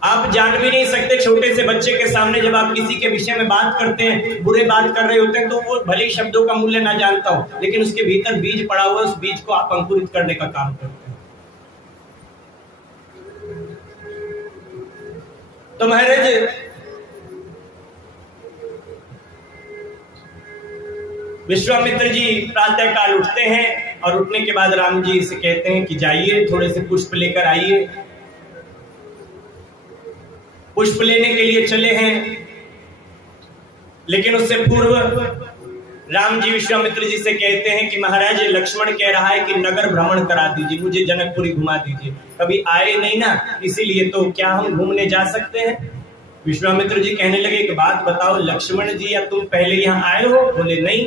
आप जान भी नहीं सकते छोटे से बच्चे के सामने जब आप किसी के विषय में बात करते हैं, बुरे बात कर रहे होते हैं, तो वो भले ही शब्दों का मूल्य ना जानता हो, लेकिन उसके भीतर बीज पड़ा हुआ, उस बीज को आप अंकुरित करने का काम करते हैं। तो महाराज विश्वामित्र जी प्रातः काल उठते हैं और उठने के बाद राम जी से कहते हैं कि जाइए थोड़े से पुष्प लेकर आइए। पुष्प लेने के लिए चले हैं, लेकिन उससे पूर्व राम जी विश्वामित्र जी से कहते हैं कि महाराज लक्ष्मण कह रहा है कि नगर भ्रमण करा दीजिए, मुझे जनकपुरी घुमा दीजिए। कभी आए नहीं ना, इसीलिए तो क्या हम घूमने जा सकते हैं? विश्वामित्र जी कहने लगे एक बात बताओ लक्ष्मण जी, या तुम पहले यहाँ आए हो? बोले नहीं।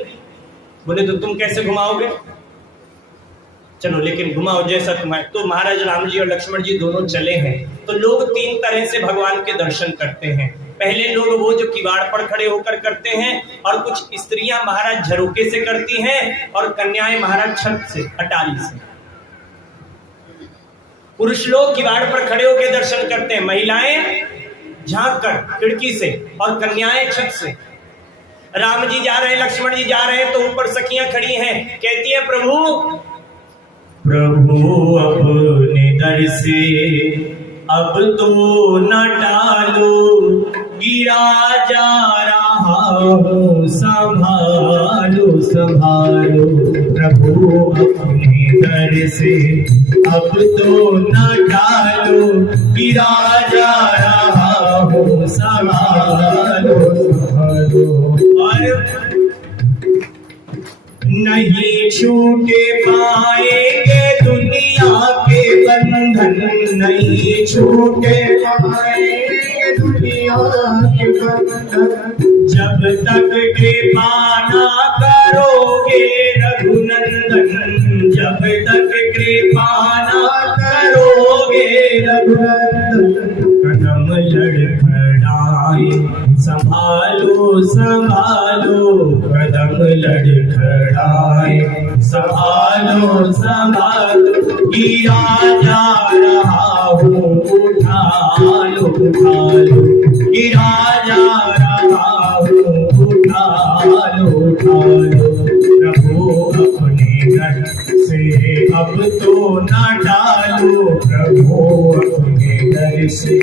बोले तो तुम कैसे घुमाओगे? चलो लेकिन घुमाओ जैसा तुम्हारे। तो महाराज राम जी और लक्ष्मण जी दोनों चले हैं। तो लोग 3 तरह से भगवान के दर्शन करते हैं। पहले लोग वो जो किवाड़ पर खड़े होकर करते हैं, और कुछ स्त्रियां महाराज झरोके से करती हैं, और कन्याएं महाराज छत से, अटारी से। पुरुष लोग किवाड़ पर खड़े होकर दर्शन करते हैं, महिलाएं झांक कर खिड़की से, और कन्याएं छत से। राम जी जा रहे हैं, लक्ष्मण जी जा रहे हैं, तो ऊपर सखियां खड़ी हैं, कहती है प्रभु अपने दर से अब तो न टालो, गिरा जा रहा हूँ, संभालो संभालो। प्रभु अपने दर से अब तो न टालो, गिरा जा रहा हूँ, संभालो संभालो। और नहीं छूटे पाएंगे दुनिया के बंधन, नहीं छूटे पाएंगे दुनिया के बंधन, जब तक कृपा ना करोगे रघुनंदन, जब तक कृपा ना करोगे रघुनंदन। कदम लड़खड़ाए संभालो संभालो, कदम लड़खड़ाए संभालो संभालो। गिरा जा रहा हूँ, उठा लो उठा लो, गिरा जा रहा हूँ, उठा लो उठा लो। प्रभु अपने घर से अब तो न डालो, प्रभु अपने घर से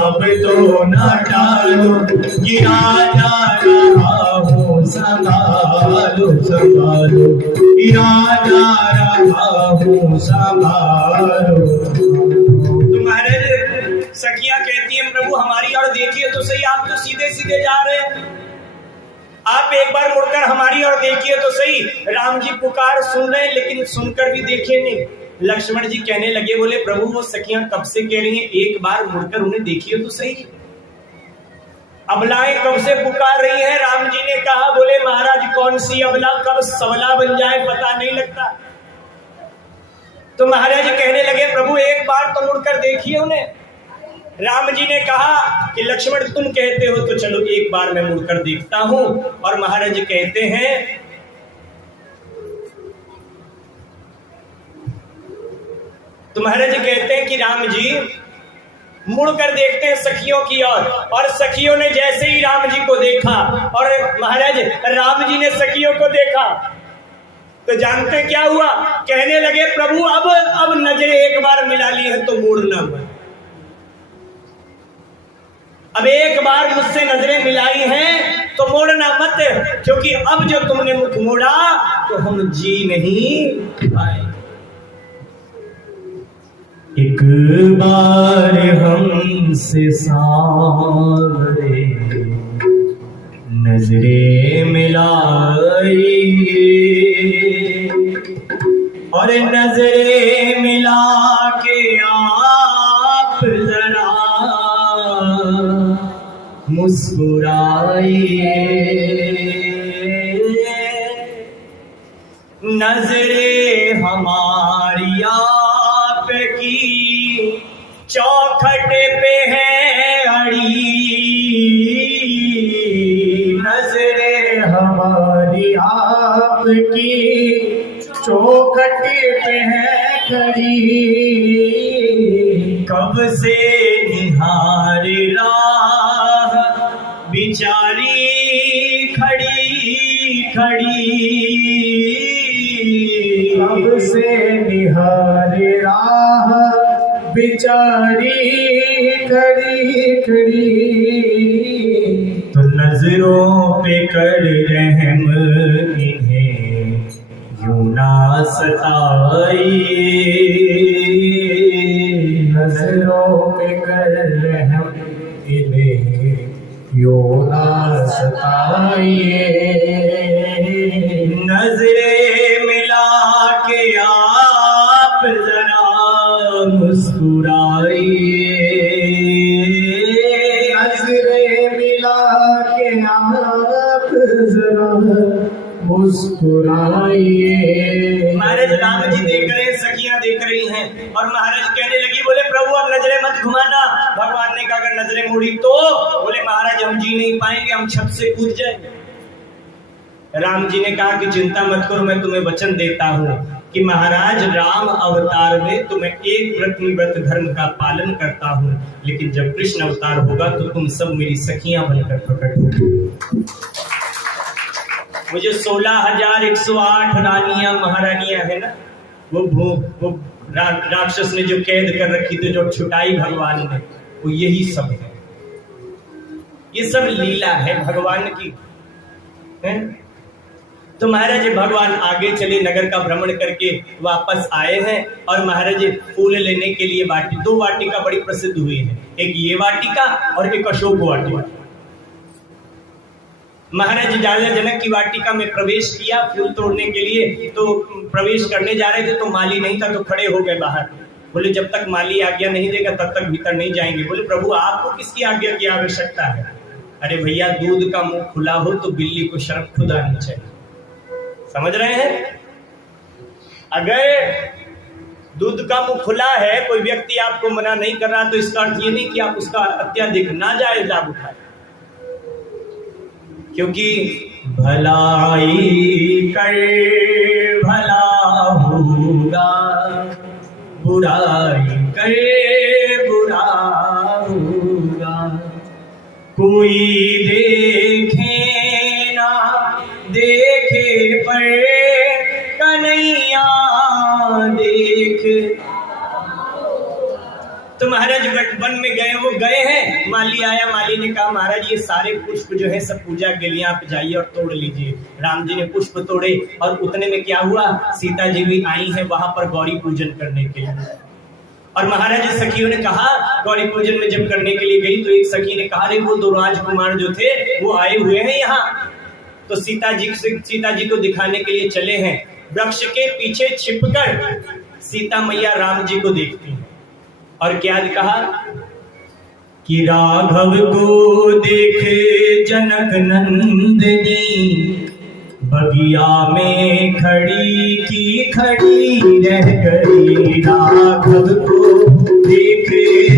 अब तो न डालो, गिरा जा रहा हूँ, संभालो संभालो, गिरा जा रहा हूँ, संभालो। तुम्हारे सखियां कहती हैं प्रभु हमारी ओर देखिए तो सही, आप तो सीधे सीधे जा रहे हैं, आप एक बार मुड़कर हमारी ओर देखिए तो सही। राम जी पुकार सुन रहे हैं, लेकिन सुनकर भी देखे नहीं। लक्ष्मण जी कहने लगे, बोले प्रभु वो सखियां कब से कह रही हैं एक बार मुड़कर उन्हें देखिए तो सही, अबलाएं कब से पुकार रही हैं। राम जी ने कहा, बोले महाराज कौन सी अबला कब सबला बन जाए पता नहीं लगता। तो महाराज कहने लगे प्रभु एक बार तो मुड़कर देखिए उन्हें। राम जी ने कहा कि लक्ष्मण तुम कहते हो तो चलो एक बार मैं मुड़कर देखता हूं। और महाराज जी कहते हैं तो महाराज जी कहते हैं कि राम जी मुड़कर देखते हैं सखियों की ओर, और सखियों ने जैसे ही राम जी को देखा और महाराज राम जी ने सखियों को देखा तो जानते क्या हुआ? कहने लगे प्रभु अब नजरें एक बार मिला ली है तो मोड़ना मत। अब एक बार मुझसे नजरें मिलाई हैं तो मोड़ना मत, क्योंकि अब जो तुमने मुख मोड़ा तो हम जी नहीं पाए। एक बार हमसे सांवरे नजरें मिलाई और नजरें मिला के आप जरा मुस्कुराइए। नजरें हमारी आपकी चौखट पे है अड़ी, नजरें हमारी आपकी चौखट पे है खड़ी। कब से निहार राह बिचारी खड़ी खड़ी, कब से निहार राह बिचारी खड़ी खड़ी। तो नजरों पे कर रहम इन्हें यूं ना सताइए, नजरों पे कर रहम इन्हें यूं ना सताइए। नजरें मिला के आप जरा मुस्कुराइए, नजरें मिला के आप जरा मुस्कुराइए। महाराज राम जी देख रहे हैं, सखियां देख रही हैं, और महाराज कहने लगी, बोले प्रभु अब नजरें मत घुमाना। भगवान ने कहा अगर नजरें मुड़ी तो, बोले महाराज हम जी नहीं पाएंगे, हम छत से कूद जाएंगे। राम जी ने कहा कि चिंता मत करो, मैं तुम्हें वचन देता हूँ कि महाराज राम अवतार में तो मैं एक व्रत धर्म का पालन करता हूँ, लेकिन जब कृष्ण अवतार होगा तो तुम सब मेरी सखियां बनकर प्रकट होगी। मुझे 16,108 रानियां महारानियां है ना, वो राक्षस ने जो कैद कर रखी थी, जो छुटाई भगवान ने, वो यही सब है। ये सब लीला है भगवान की है? तो महाराज भगवान आगे चले, नगर का भ्रमण करके वापस आए हैं, और महाराज फूल लेने के लिए दो वाटिका बड़ी प्रसिद्ध हुई है, एक ये वाटिका और एक अशोक वाटिका। महाराज राजा जनक की वाटिका में प्रवेश किया फूल तोड़ने के लिए, तो प्रवेश करने जा रहे थे तो माली नहीं था, तो खड़े हो गए बाहर। बोले जब तक माली आज्ञा नहीं देगा तब तक भीतर नहीं जाएंगे। बोले प्रभु आपको किसकी आज्ञा की आवश्यकता है? अरे भैया दूध का मुंह खुला हो तो बिल्ली को शर्म खुद आनी चाहिए, समझ रहे हैं? अगर दूध का मुंह खुला है, कोई व्यक्ति आपको मना नहीं कर रहा, तो इसका अर्थ ये नहीं कि आप उसका अत्यधिक नाजायज लाभ उठाएं, क्योंकि भलाई कर भला होगा, बुराई कर बुरा होगा। कोई देखे ना देखे पर कन्हैया देख। तो महाराज वन में गए, वो गए हैं, माली आया, माली ने कहा महाराज ये सारे पुष्प जो है सब पूजा के लिए आप जाइए और तोड़ लीजिए। राम जी ने पुष्प तोड़े, और उतने में क्या हुआ, सीता जी भी आई हैं वहां पर गौरी पूजन करने के लिए। और महाराज सखियों ने कहा, गौरी पूजन में जब करने के लिए गई तो एक सखी ने कहा, अरे वो दो राजकुमार जो थे वो आए हुए हैं यहाँ। तो सीता जी को दिखाने के लिए चले हैं, वृक्ष के पीछे छिपकर सीता मैया राम जी को देखती हैं, और क्या कहा कि राघव को देख जनक नंदिनी बगिया में खड़ी की खड़ी रह गई, राघव को देख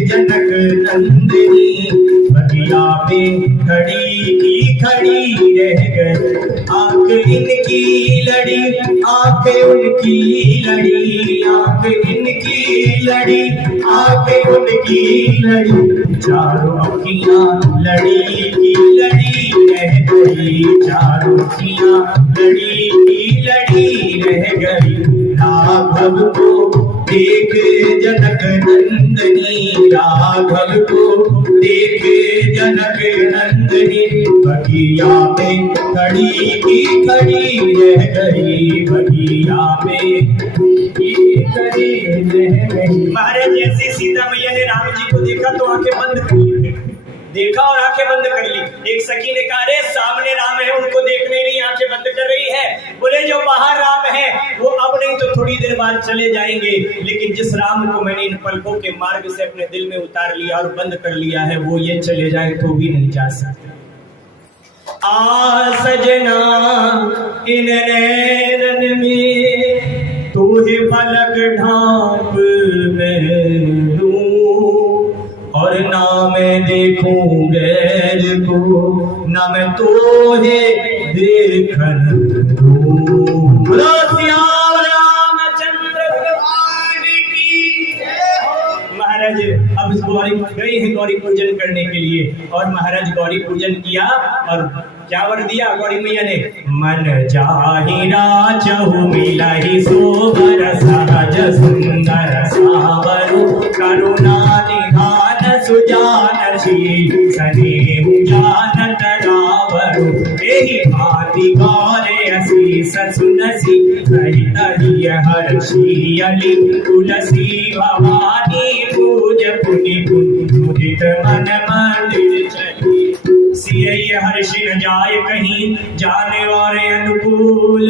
जनक नंदिनी। बगिया में खड़ी की खड़ी रह गई, आंख इनकी लड़ी आंखें उनकी लड़ी, आंख इनकी लड़ी आंखें उनकी लड़ी। चारों अखियां लड़ी की लड़ी रह गई, चारों अखियां लड़ी की लड़ी रह गई। राघव को देख जनक नंदनी, राघव को देख जनक नंदनी। बगिया में खड़ी की खड़ी रह गई, बगिया में खड़ी रह गई। महाराज जैसे सीता मैया ने राम जी को देखा तो आंखें बंद कर ली, देखा और आंखें बंद कर ली। एक सखी ने कहा, रे सामने राम है, उनको देखने नहीं, आंखें बंद कर रही है। बोले जो बाहर राम है वो अब नहीं तो थोड़ी देर बाद चले जाएंगे, लेकिन जिस राम को मैंने इन पलकों के मार्ग से अपने दिल में उतार लिया और बंद कर लिया है, वो ये चले जाए तो भी नहीं जा सकते। आ सजना इन नैनन में तूहे पलक ढांप मैं दूं, और ना मैं देखूं गैर को, ना मैं तोहे देखन दूं। बोलो श्याम रामचंद्र भगवान की जय हो। महाराज अब गौरी गए हैं गौरी पूजन करने के लिए, और महाराज गौरी पूजन किया और क्या वर दिया गौरी मैया ने, मन जाहिरा चहु मिलहि सोबर सहज सुंदर सावरु, करुणा निधान सुजान शील सनेहु जानत रावरु। एहि भांति गौरे असीस सुनसी सहित हिय हर्षि अली, तुलसी भवानी पूज पुनि मुदित मन मंदिर चली। सिय हर्षि न जाय कहीं, जाने वाले अनुकूल,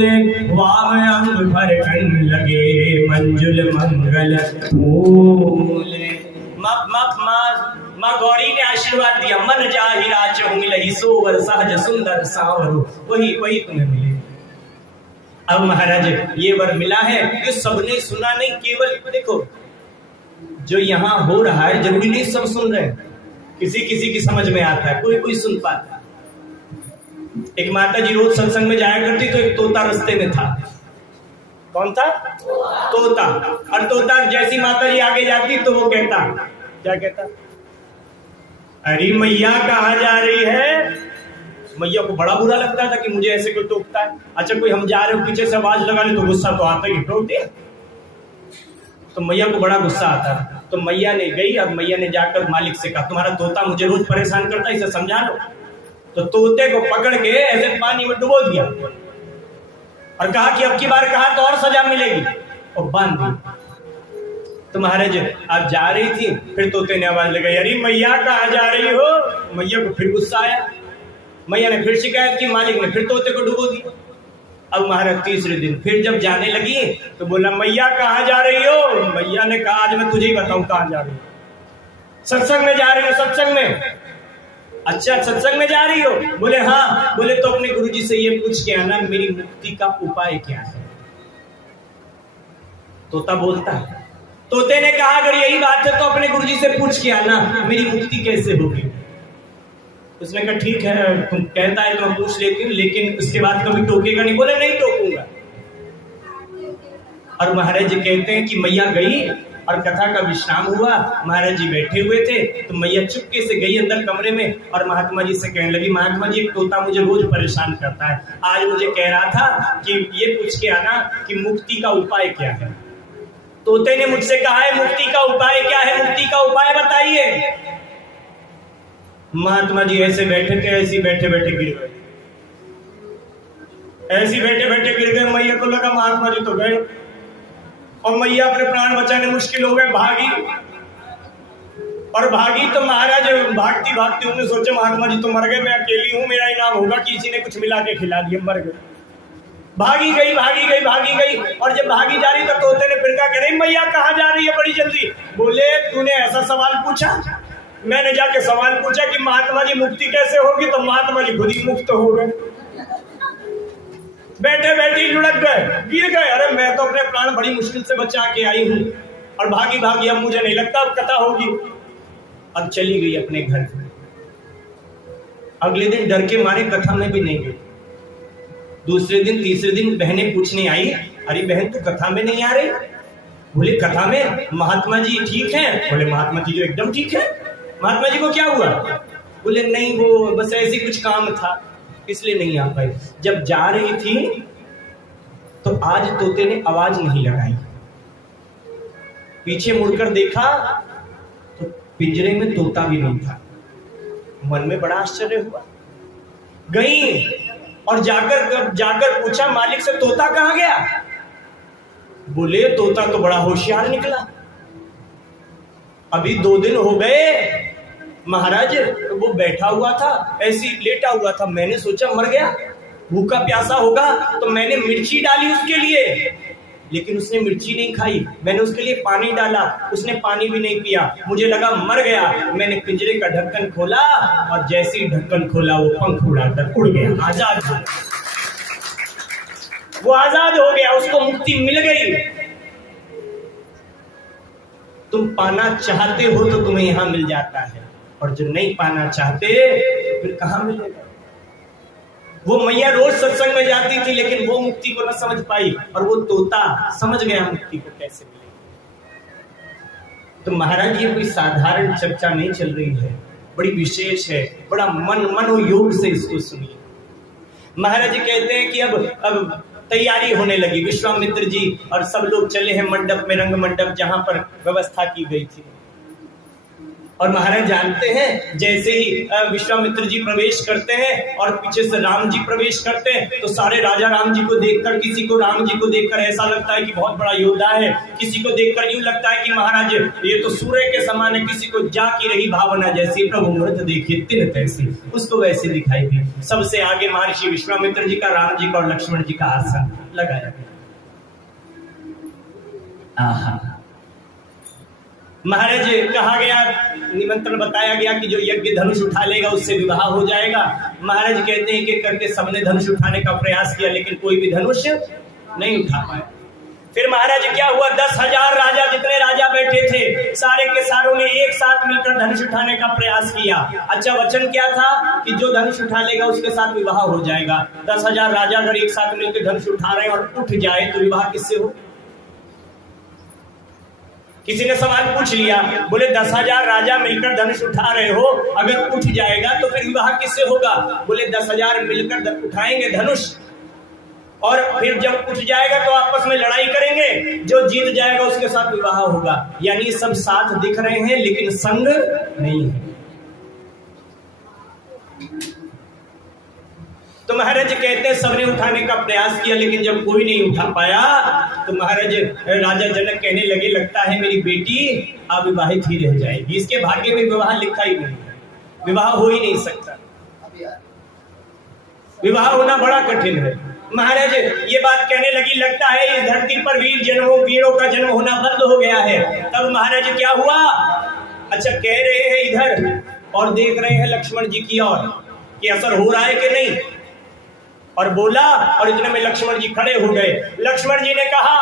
वाम अंग भर कन लगे मंजुल मंगल फूल। माँ गौरी ने आशीर्वाद दिया, मन जाहिरा चहु मिलहि सोबर सहज सुंदर सांवरु, वही तुम्हें मिले। अब महाराज ये वर मिला है, ये सबने सुना नहीं, केवल देखो जो यहाँ हो रहा है जरूरी नहीं सब सुन रहे हैं, किसी किसी की समझ में आता है, कोई कोई सुन पाता। एक माता जी रोज सत्संग में जाया करती तो एक तोता रास्ते में था। कौन था? तोता। और तोता जैसी माता जी आगे जाती तो वो कहता, क्या कहता? अरे मैया कहाँ जा रही है? मैया को बड़ा बुरा लगता था कि मुझे ऐसे कोई टोकता है। अच्छा कोई हम जा रहे हो पीछे से आवाज लगाने तो गुस्सा तो आता ही, टोकते। तो मैया को बड़ा गुस्सा आता था। तो मैया ने गई और मैया ने जाकर मालिक से कहा, तुम्हारा तोता मुझे रोज परेशान करता है, इसे समझा लो। तो तोते को पकड़ के ऐसे पानी में डुबो दिया और कहा कि अब की बार कहा तो और सजा मिलेगी, और बांध दी। तो महाराज आप जा रही थी, फिर तोते ने आवाज लगाई, अरे मैया कहाँ जा रही हो? मैया को फिर गुस्सा आया, मैया ने फिर शिकायत की, मालिक ने फिर तोते को डुबो दिया। अब महाराज तीसरे दिन फिर जब जाने लगी तो बोला, मैया कहाँ जा रही हो? मैया ने कहा, आज मैं तुझे ही बताऊं कहाँ जा रही हूँ। सत्संग में जा रही हो। सत्संग में? अच्छा सत्संग में जा रही हो? बोले हाँ। बोले तो अपने गुरुजी से ये पूछ के आना, मेरी मुक्ति का उपाय क्या है? तोता बोलता है। तोते ने कहा, अगर यही बात है तो अपने गुरुजी से पूछ के आना, मेरी मुक्ति कैसे होगी? उसने कहा ठीक है, तुम कहता है तो मैं पूछ लेती हूँ, लेकिन उसके बाद कभी टोकेगा नहीं। बोले नहीं टोकूंगा। और महाराज जी कहते हैं कि मैया गई और कथा का विश्राम हुआ, महाराज जी बैठे हुए थे, तो मैया चुपके से गई अंदर कमरे में और महात्मा जी से कहने लगी, महात्मा जी एक तोता मुझे रोज परेशान करता है, आज मुझे कह रहा था कि ये पूछ के आना कि मुक्ति का उपाय क्या है। तोते ने मुझसे कहा है मुक्ति का उपाय क्या है, मुक्ति का उपाय बताइए। महात्मा जी ऐसे बैठे थे, ऐसे बैठे बैठे गिर गए, ऐसे बैठे बैठे गिर गए। मैया को लगा महात्मा जी तो गए, और मैया अपने प्राण बचाने मुश्किल हो गए, भागी। और भागी तो महाराज भागती भागती उन्होंने सोचा महात्मा जी तो मर गए, मैं अकेली हूं, मेरा इनाम होगा कि किसी ने कुछ मिला के खिला दिया, मर गए। भागी गई भागी गई भागी गई, और जब भागी जा रही तो तोते ने फिर कहा, नहीं मैया कहाँ जा रही है बड़ी जल्दी? बोले तूने ऐसा सवाल पूछा? मैंने जाके सवाल पूछा कि महात्मा जी मुक्ति कैसे होगी, तो महात्मा जी खुद ही मुक्त हो गए। बैठे बैठे लुढ़क गए, गिर गए। अरे मैं तो अपने प्राण बड़ी मुश्किल से बचा के आई हूँ और भागी भागी, अब मुझे नहीं लगता अब कथा होगी। अब चली गई अपने घर। अगले दिन डर के मारे कथा में भी नहीं गई। दूसरे दिन तीसरे दिन बहनें पूछने आई, अरे बहन तू कथा में नहीं आ रही? बोले कथा में महात्मा जी ठीक हैं। बोले महात्मा जी जो एकदम ठीक है। महात्मा जी को क्या हुआ? बोले नहीं वो बस ऐसी कुछ काम था इसलिए नहीं आ पाई। जब जा रही थी तो आज तोते ने आवाज नहीं लगाई। पीछे मुड़कर देखा तो पिंजरे में तोता भी नहीं था। मन में बड़ा आश्चर्य हुआ। गई और जाकर पूछा मालिक से तोता कहां गया? बोले तोता तो बड़ा होशियार निकला। अभी 2 दिन हो गए महाराज, वो बैठा हुआ था, ऐसी लेटा हुआ था। मैंने सोचा मर गया, भूखा प्यासा होगा, तो मैंने मिर्ची डाली उसके लिए, लेकिन उसने मिर्ची नहीं खाई। मैंने उसके लिए पानी डाला, उसने पानी भी नहीं पिया। मुझे लगा मर गया। मैंने पिंजरे का ढक्कन खोला और जैसे ही ढक्कन खोला वो पंख उड़ाकर उड़ गया, आजाद हो गया। वो आजाद हो गया, उसको मुक्ति मिल गई। तुम पाना चाहते हो तो तुम्हें यहां मिल जाता है, और जो नहीं पाना चाहते फिर कहां मिलेगा? वो मैया रोज सत्संग में जाती थी लेकिन वो मुक्ति को न समझ पाई, और वो तोता समझ गया मुक्ति को कैसे मिलेगी। तो महाराज ये कोई साधारण चर्चा नहीं चल रही है, बड़ी विशेष है। बड़ा मनोयोग से इसको सुनिए। महाराज जी कहते हैं कि अब तैयारी होने लगी। विश्वामित्र जी और सब लोग चले हैं मंडप में, रंग मंडप जहां पर व्यवस्था की गई थी। और महाराज जानते हैं जैसे ही विश्वामित्र जी प्रवेश करते हैं और पीछे से राम जी प्रवेश करते हैं तो सारे राजा राम जी को देखकर, किसी को राम जी को देखकर ऐसा लगता है कि बहुत बड़ा योद्धा है, किसी को देखकर यूं लगता है कि महाराज ये तो सूर्य के समान है, किसी को जा की रही भावना जैसी, प्रभु मूर्त देखिए तिन तैसी, उसको वैसे दिखाई दी। सबसे आगे महर्षि विश्वामित्र जी का, राम जी का और लक्ष्मण जी का आसन लगाया गया। आहा, महाराज कहा गया, निमंत्रण बताया गया कि जो यज्ञ धनुष उठा लेगा उससे विवाह हो जाएगा। महाराज कहते हैं कि करके सबने धनुष उठाने का प्रयास किया लेकिन कोई भी धनुष नहीं उठा पाया। फिर महाराज क्या हुआ, 10,000 राजा, जितने राजा बैठे थे सारे के सारों ने एक साथ मिलकर धनुष उठाने का प्रयास किया। अच्छा वचन क्या था कि जो धनुष उठा लेगा उसके साथ विवाह हो जाएगा। 10,000 राजा अगर एक साथ मिलकर धनुष उठा रहे हैं और उठ जाए तो विवाह किससे हो? किसी ने सवाल पूछ लिया, बोले 10,000 राजा मिलकर धनुष उठा रहे हो, अगर उठ जाएगा तो फिर विवाह किससे होगा? बोले 10,000 मिलकर उठाएंगे धनुष और फिर जब उठ जाएगा तो आपस में लड़ाई करेंगे, जो जीत जाएगा उसके साथ विवाह होगा। यानी सब साथ दिख रहे हैं लेकिन संग नहीं है। तो महाराज कहते हैं सबने उठाने का प्रयास किया लेकिन जब कोई नहीं उठा पाया तो महाराज राजा जनक कहने लगे, लगता है मेरी बेटी अविवाहित ही रह जाएगी, इसके भाग्य में विवाह लिखा ही नहीं है, विवाह हो ही नहीं सकता, विवाह होना बड़ा कठिन है। महाराज ये बात कहने लगी, लगता है इस धरती पर वीरों का जन्म होना बंद हो गया है। तब महाराज क्या हुआ, अच्छा कह रहे हैं इधर और देख रहे हैं लक्ष्मण जी की ओर कि असर हो रहा है कि नहीं, और बोला, और इतने में लक्ष्मण जी खड़े हो गए। लक्ष्मण जी ने कहा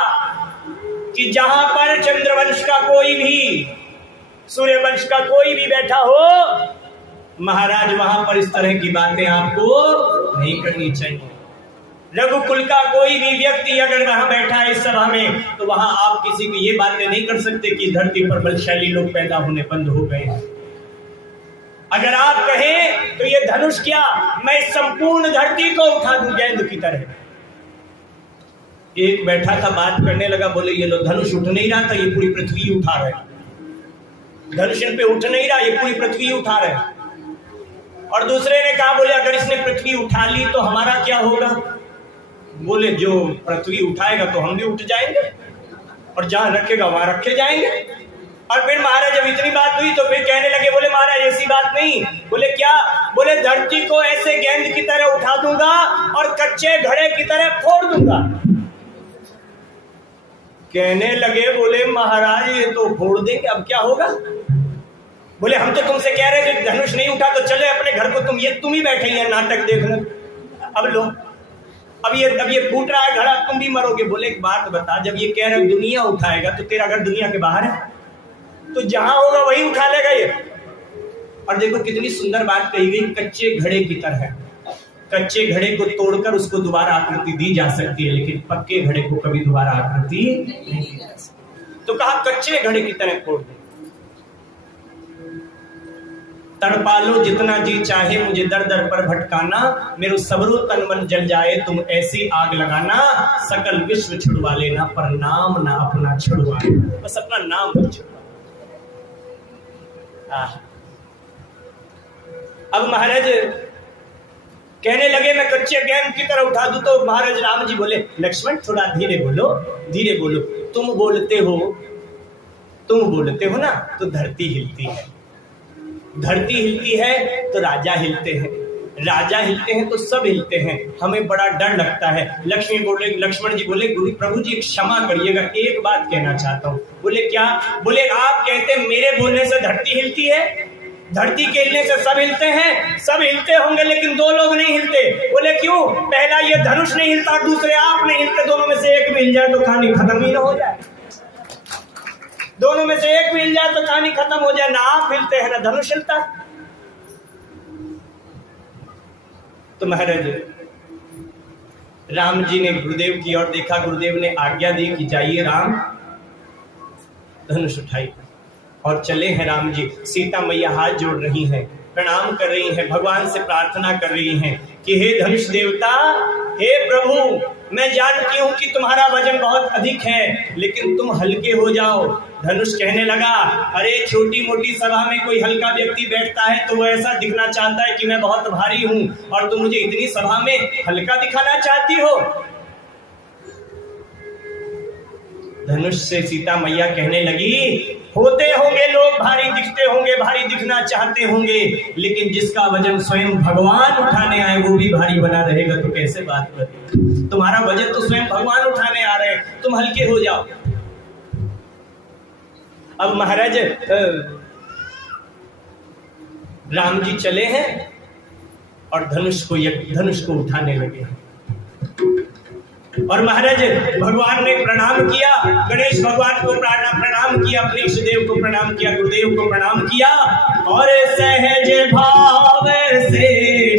कि जहां पर चंद्रवंश का कोई भी, सूर्यवंश का कोई भी बैठा हो महाराज, वहां पर इस तरह की बातें आपको नहीं करनी चाहिए। रघुकुल का कोई भी व्यक्ति अगर वहां बैठा है इस सभा में तो वहां आप किसी को ये बातें नहीं कर सकते कि धरती पर बलशाली लोग पैदा होने बंद हो गए। अगर आप कहें तो ये धनुष क्या, मैं संपूर्ण धरती को उठा दूं गेंद की तरह। एक बैठा था बात करने लगा, बोले ये लो धनुष उठ नहीं रहा था, ये पूरी पृथ्वी उठा रहे, धनुष इन पे उठ नहीं रहा, ये पूरी पृथ्वी उठा रहे। और दूसरे ने कहा, बोले अगर इसने पृथ्वी उठा ली तो हमारा क्या होगा? बोले जो पृथ्वी उठाएगा तो हम भी उठ जाएंगे और जहां रखेगा वहां रखे जाएंगे। और फिर महाराज जब इतनी बात हुई तो फिर कहने लगे, बोले महाराज ऐसी बात नहीं। बोले क्या? बोले धरती को ऐसे गेंद की तरह उठा दूंगा और कच्चे घड़े की तरह फोड़ दूंगा। कहने लगे, बोले महाराज ये तो फोड़ देंगे, अब क्या होगा? बोले हम तो तुमसे कह रहे थे धनुष नहीं उठा तो चले अपने घर को, तुम ही बैठे हैं नाटक देखने। अब लो अब ये फूट रहा है घड़ा, तुम भी मरोगे। बोले एक बात बता, जब ये कह रहे दुनिया उठाएगा तो तेरा घर दुनिया के बाहर है, तो जहां होगा वही उठा लेगा ये। और देखो कितनी सुंदर बात कही गई, कच्चे घड़े की तरह। कच्चे घड़े को तोड़कर उसको दोबारा आकृति दी जा सकती है, लेकिन पक्के घड़े को कभी दोबारा आकृति नहीं दी जा सकती। तो कहा कच्चे घड़े की तरह तोड़ दो, तड़पा लो जितना जी चाहे मुझे दर दर पर भटकाना, मेरे सबरो तन मन जल जाए तुम ऐसी आग लगाना, सकल विश्व छुड़वा लेना पर नाम ना अपना छुड़वा लेना, बस अपना नाम मत छुड़वा। अब महाराज कहने लगे मैं कच्चे गेंद की तरह उठा दूं, तो महाराज राम जी बोले लक्ष्मण थोड़ा धीरे बोलो, धीरे बोलो। तुम बोलते हो ना तो धरती हिलती है, धरती हिलती है तो राजा हिलते हैं, राजा हिलते हैं तो सब हिलते हैं, हमें बड़ा डर लगता है। लक्ष्मण जी बोले गुरु प्रभु जी क्षमा करिएगा, एक बात कहना चाहता हूँ। बोले क्या? बोले आप कहते हैं मेरे बोलने से धरती हिलती है, धरती के हिलने से सब हिलते हैं, सब हिलते होंगे लेकिन दो लोग नहीं हिलते। बोले क्यों? पहला ये धनुष नहीं हिलता, दूसरे आप नहीं हिलते, दोनों में से एक भी हिल जाए तो कहानी खत्म ही ना हो जाए, दोनों में से एक मिल जाए तो कहानी खत्म हो जाए, ना आप हिलते हैं ना धनुष हिलता। तो महाराज राम जी ने गुरुदेव की ओर देखा, गुरुदेव ने आज्ञा दी कि जाइए राम, धनुष उठाई और चले हैं राम जी। सीता मैया हाथ जोड़ रही हैं, प्रणाम कर रही हैं, भगवान से प्रार्थना कर रही हैं कि हे धनुष देवता, हे प्रभु, मैं जानती हूं कि तुम्हारा वजन बहुत अधिक है, लेकिन तुम हल्के हो जाओ। धनुष कहने लगा अरे छोटी मोटी सभा में कोई हल्का व्यक्ति बैठता है तो वो ऐसा दिखना चाहता है कि मैं बहुत भारी हूं, और तुम मुझे इतनी सभा में हल्का दिखाना चाहती हो। धनुष से सीता मैया कहने लगी होते होंगे लोग भारी दिखते होंगे, भारी दिखना चाहते होंगे, लेकिन जिसका वजन स्वयं भगवान उठाने आए वो भी भारी बना रहेगा तो कैसे बात करें? तुम्हारा वजन तो स्वयं भगवान उठाने आ रहे हैं, तुम हल्के हो जाओ। अब महाराज राम जी चले हैं और धनुष को उठाने लगे, और महाराज भगवान ने प्रणाम किया, गणेश भगवान को प्रणाम किया, अपने इष्ट देव को प्रणाम किया, गुरुदेव को प्रणाम किया, और सहज भाव से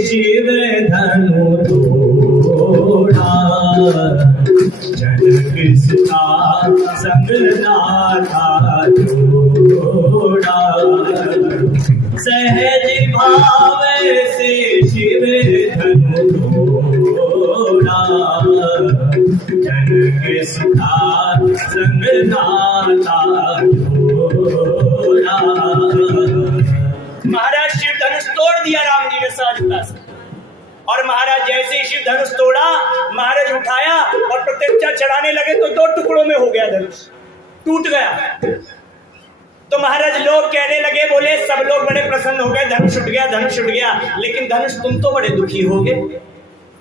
शिव धनु तोड़ा, जनक सुता संग नाथा जोड़ा, सहज भाव से शिव धनु तोड़ा, जनक सुता संग नाथा जोड़ा। महाराज शिव धनुष तोड़ दिया राम जी ने सहजता से, और महाराज जैसे ही शिव धनुष तोड़ा, महाराज उठाया और प्रत्यक्षा चढ़ाने लगे तो दो टुकड़ों में हो गया, धनुष टूट गया। तो महाराज लोग कहने लगे, बोले सब लोग बड़े प्रसन्न हो गए, धनुष उठ गया, धनुष उठ गया, लेकिन धनुष तुम तो बड़े दुखी हो गए।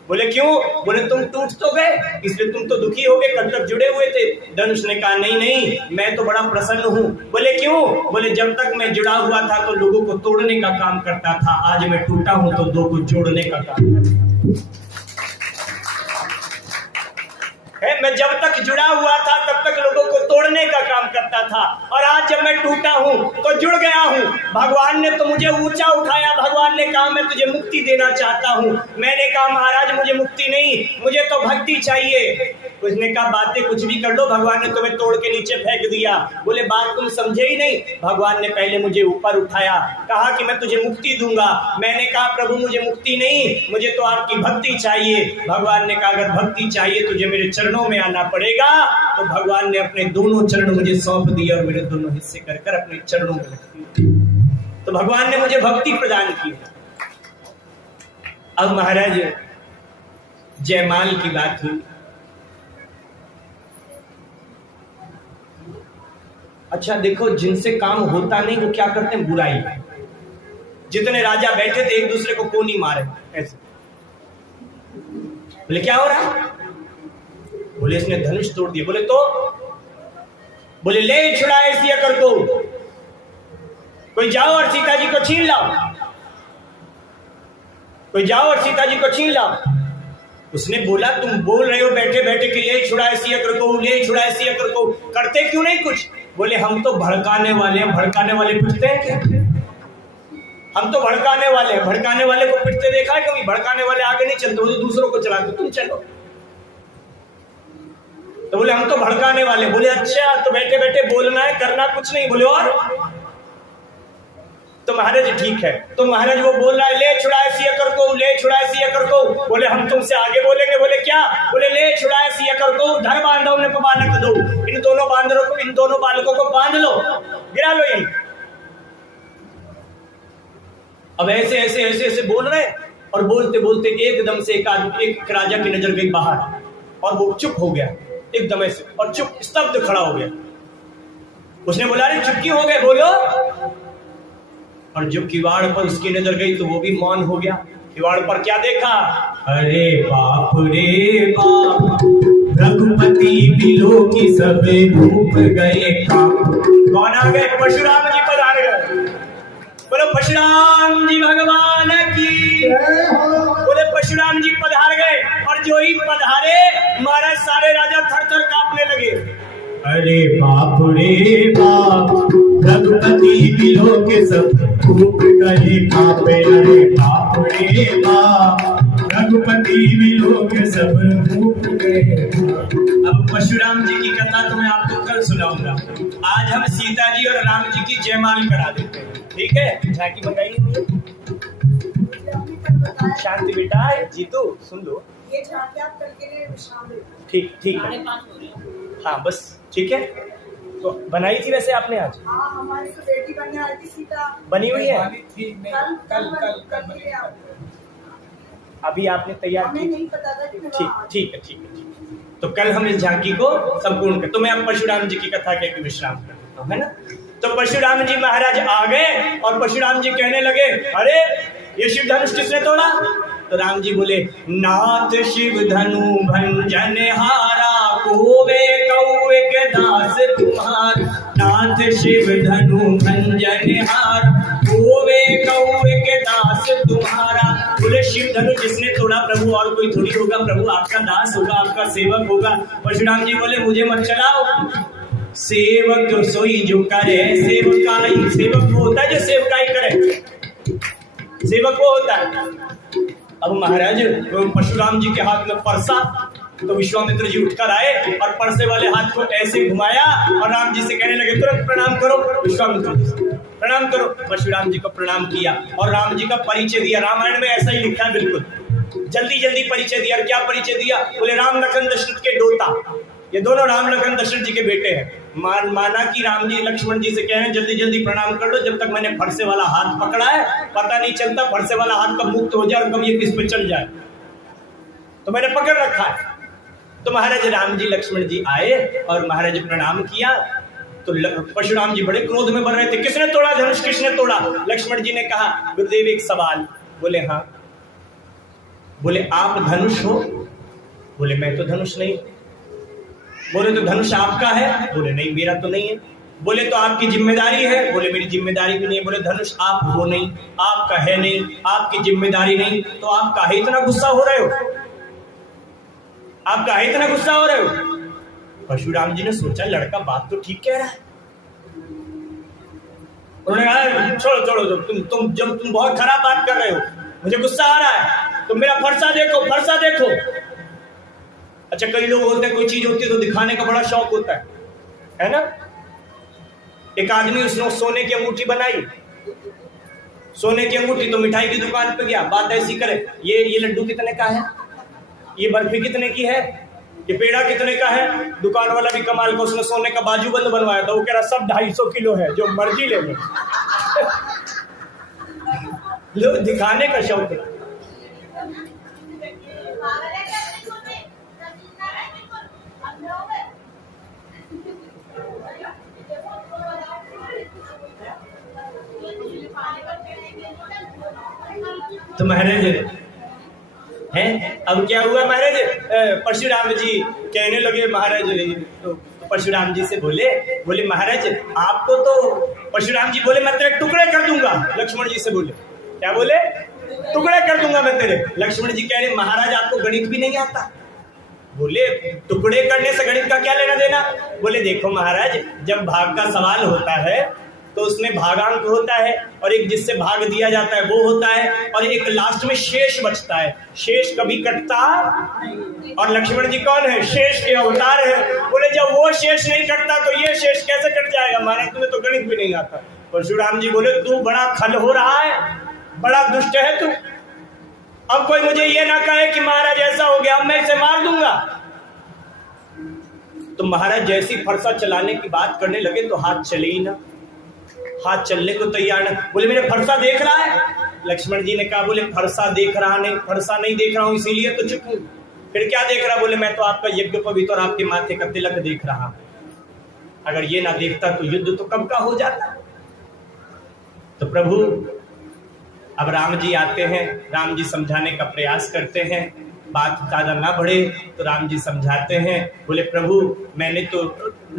बोले क्यों? बोले तुम टूट तो गए इसलिए तुम तो दुखी हो गए, कल तक जुड़े हुए थे। धनुष ने कहा नहीं नहीं, मैं तो बड़ा प्रसन्न हूँ। बोले क्यों? बोले जब तक मैं जुड़ा हुआ था तो लोगों को तोड़ने का काम करता था, आज मैं टूटा हूं तो दो को जोड़ने का काम करता है। मैं जब तक जुड़ा हुआ था तब तक लोगों को तोड़ने का काम करता था, और आज जब मैं टूटा हूं तो जुड़ गया हूं। भगवान ने तो मुझे ऊंचा उठाया, भगवान ने कहा मैं तुझे मुक्ति देना चाहता हूं। मैंने कहा महाराज मुझे मुक्ति नहीं, मुझे तो भक्ति चाहिए। उसने कहा बातें कुछ भी कर लो, भगवान ने तुम्हें तोड़ के नीचे फेंक दिया। बोले बात तुम समझे ही नहीं, भगवान ने पहले मुझे ऊपर उठाया, कहा कि मैं तुझे मुक्ति दूंगा। मैंने कहा प्रभु मुझे मुक्ति नहीं, मुझे तो आपकी भक्ति चाहिए। भगवान ने कहा अगर भक्ति चाहिए तुझे मेरे चरणों में आना पड़ेगा। तो भगवान ने अपने दोनों चरण मुझे सौंप दिए और मेरे दोनों हिस्से कर कर अपने चरणों में रख दिए। तो भगवान ने मुझे भक्ति प्रदान की। अब महाराज जयमाल की बात हुई। अच्छा देखो, जिनसे काम होता नहीं वो क्या करते हैं? बुराई। जितने राजा बैठे थे एक दूसरे को कोनी मारे ऐसे। बोले क्या हो रहा है? बोले इसने धनुष तोड़ दिया। बोले तो? बोले ले छुड़ाए इस अकर को, कोई जाओ और सीता जी को छीन लाओ, कोई जाओ और सीता जी को छीन लाओ। उसने बोला तुम बोल रहे हो बैठे बैठे कि ले छुड़ाए सी अकर को, ले छुड़ाए सी अकर को, करते क्यों नहीं कुछ? बोले हम तो भड़काने वाले हैं। भड़काने वाले पिटते हैं क्या? हम तो भड़काने वाले हैं। भड़काने वाले को पिटते देखा है कभी? भड़काने वाले आगे नहीं चलते, वो तो दूसरों को चलाते, तुम चलो। तो बोले हम तो भड़काने वाले। बोले अच्छा, तो बैठे बैठे बोलना है, करना कुछ नहीं। बोले और? तो महाराज ठीक है। तो महाराज वो बोल रहा है ले छुड़ाए सी अकर को, ले छुड़ाए सी अकर को। बोले हम तुमसे आगे बोलेंगे। बोले क्या? बोले ले छुड़ाए सी अकर को, धर बांधो ने बालक दो। इन दोनों बांदरों को, इन दोनों बालकों को बांध लो, गिरा लो यहीं। अब ऐसे ऐसे ऐसे ऐसे बोल रहे, और बोलते बोलते एकदम से एक राजा की नजर गई बाहर, और वो चुप हो गया एकदम ऐसे, और चुप स्तब्ध खड़ा हो गया। उसने बोला अरे चुप क्यों हो गए, बोलो। और जब किवाड़ पर उसकी नजर गई तो वो भी मौन हो गया। किवाड़ पर क्या देखा? अरे बाप रे बाप, रघुपति बिलो की सब भूप गए काम। कौन आ गए? परशुराम जी पधार गए। बोलो परशुराम जी भगवान की। बोले परशुराम जी पधार गए, और जो ही पधारे महाराज सारे राजा थर थर कांपने लगे। अरे बाप रे बाप, रघुपति बिलो के सब भूप गए कांपे। अरे बाप रे बाप, रघुपति बिलो के सब भूप गए। अब परशुराम जी की कथा तो मैं आपको कल सुनाऊंगा। आज हम सीता जी और राम जी की जयमाल करा देते हैं, ठीक है? झांकी मंगाई शांति बेटा, जीतू सुन लो, ये झांकी आप कल के लिए विश्राम दे। ठीक ठीक है, हाँ बस ठीक है। तो बनाई थी वैसे आपने आज? हाँ, हमारी तो बेटी बनने आई थी सीता। बनी हुई है? कल अभी आपने तैयार की? नहीं पता था कि ठीक है। तो कल हम इस झांकी को संपूर्ण कर। तो मैं अब परशुराम जी की कथा के विश्राम करता हूँ, है ना? तो परशुराम जी महाराज आ गए, और परशुराम जी कहने लगे अरे ये शिव धनुष किसने तोड़ा? तो राम जी बोले नाथ शिव धनु भंजन हारा, कोवे कौवे के दास तुम्हार। नाथ शिव धनु भंजन हार, कोवे कौवे के दास तुम्हारा। बोले शिव धनु जिसने तोड़ा प्रभु और कोई थोड़ी होगा, प्रभु आपका दास होगा, आपका सेवक होगा। परशुराम जी बोले मुझे मत चलाओ, सेवक सोई जो करे सेवकाई। सेवक वो होता है जो सेवकाई करे, सेवक वो होता है। अब महाराज परशुराम जी के हाथ में परसा, तो विश्वामित्र जी उठकर आए और परसे वाले हाथ को ऐसे घुमाया, और राम जी से कहने लगे तुरंत प्रणाम करो। विश्वामित्र जी से प्रणाम करो। परशुराम जी को प्रणाम किया और राम जी का परिचय दिया। रामायण में ऐसा ही लिखा है, बिल्कुल जल्दी जल्दी परिचय दिया। और क्या परिचय दिया? बोले राम लखन दशरथ के दोता, ये दोनों राम लखन दशरथ जी के बेटे हैं। माना कि राम जी लक्ष्मण जी से कह रहे हैं जल्दी जल्दी प्रणाम कर लो, जब तक मैंने फरसे वाला हाथ पकड़ा है पता नहीं चलता फरसे वाला हाथ कब मुक्त हो जाए और कब ये किस पे चल जाए, तो मैंने पकड़ रखा है। तो महाराज राम जी लक्ष्मण जी आए और महाराज प्रणाम किया। तो परशुराम जी बड़े क्रोध में बढ़ रहे थे, किसने तोड़ा धनुष, किसने तोड़ा? लक्ष्मण जी ने कहा गुरुदेव एक सवाल। बोले हाँ। बोले आप धनुष हो? बोले मैं तो धनुष नहीं। बोले तो धनुष आपका है? बोले नहीं मेरा तो नहीं है। बोले तो आपकी जिम्मेदारी है? बोले मेरी जिम्मेदारी भी नहीं है। बोले धनुष आप हो नहीं, आपका है नहीं, आपकी जिम्मेदारी नहीं, तो आप काहे इतना गुस्सा हो रहे हो? आप काहे इतना गुस्सा हो रहे हो? परशुराम जी ने सोचा लड़का बात तो ठीक कह रहा है। उन्होंने कहा छोड़ो छोड़ो, तुम बहुत खराब बात कर रहे हो, मुझे गुस्सा आ रहा है। तुम मेरा फरसा देखो, फरसा देखो। अच्छा कई लोग होते हैं कोई चीज होती है तो दिखाने का बड़ा शौक होता है ना? एक आदमी उसने सोने की अंगूठी बनाई, सोने की अंगूठी, तो मिठाई की दुकान पे गया, बात ऐसी करे ये लड्डू कितने का है, ये बर्फी कितने की है, ये पेड़ा कितने का है। दुकान वाला भी कमाल का, उसने सोने का बाजूबंद बनवाया था, वो कह रहा सब 250 किलो है, जो मर्जी ले लो। लोग दिखाने का शौक है। तो महाराज हैं अब क्या हुआ महाराज? परशुराम जी कहने लगे महाराज, तो परशुराम जी से बोले महाराज आपको तो, परशुराम जी बोले मैं तेरे टुकड़े कर दूंगा। लक्ष्मण जी से बोले क्या बोले? टुकड़े कर दूंगा मैं तेरे। लक्ष्मण जी कह रहे महाराज आपको गणित भी नहीं आता। बोले टुकड़े करने से गणित का क्या लेना देना? बोले देखो महाराज, जब भाग का सवाल होता है तो उसमें भागांक होता है और एक जिससे भाग दिया जाता है वो होता है और एक लास्ट में शेष बचता है। शेष कभी कटता, और लक्ष्मण जी कौन है? शेष के अवतार है। बोले जब वो शेष नहीं कटता तो ये शेष कैसे कट जाएगा? महाराज तुम्हें तो गणित भी नहीं आता। परशुराम जी बोले तू बड़ा खल हो रहा है, बड़ा दुष्ट है तू। अब कोई मुझे ये ना कहे कि महाराज ऐसा हो गया, अब मैं इसे मार दूंगा। तो महाराज जैसी फरसा चलाने की बात करने लगे तो हाथ चले ही ना, हाथ चलने को तैयार ना। बोले मेरे फरसा देख रहा है? लक्ष्मण जी ने कहा बोले फरसा देख रहा नहीं, फरसा नहीं देख रहा हूं इसीलिए तो चुप हूं। फिर क्या देख रहा? बोले मैं तो आपका यज्ञ पवित्र और आपके माथे का तिलक देख रहा। अगर ये ना देखता तो युद्ध तो कब का हो जाता। तो प्रभु अब राम जी आते हैं, राम जी समझाने का प्रयास करते हैं, बात ज्यादा ना बढ़े तो राम जी समझाते हैं। बोले प्रभु मैंने तो,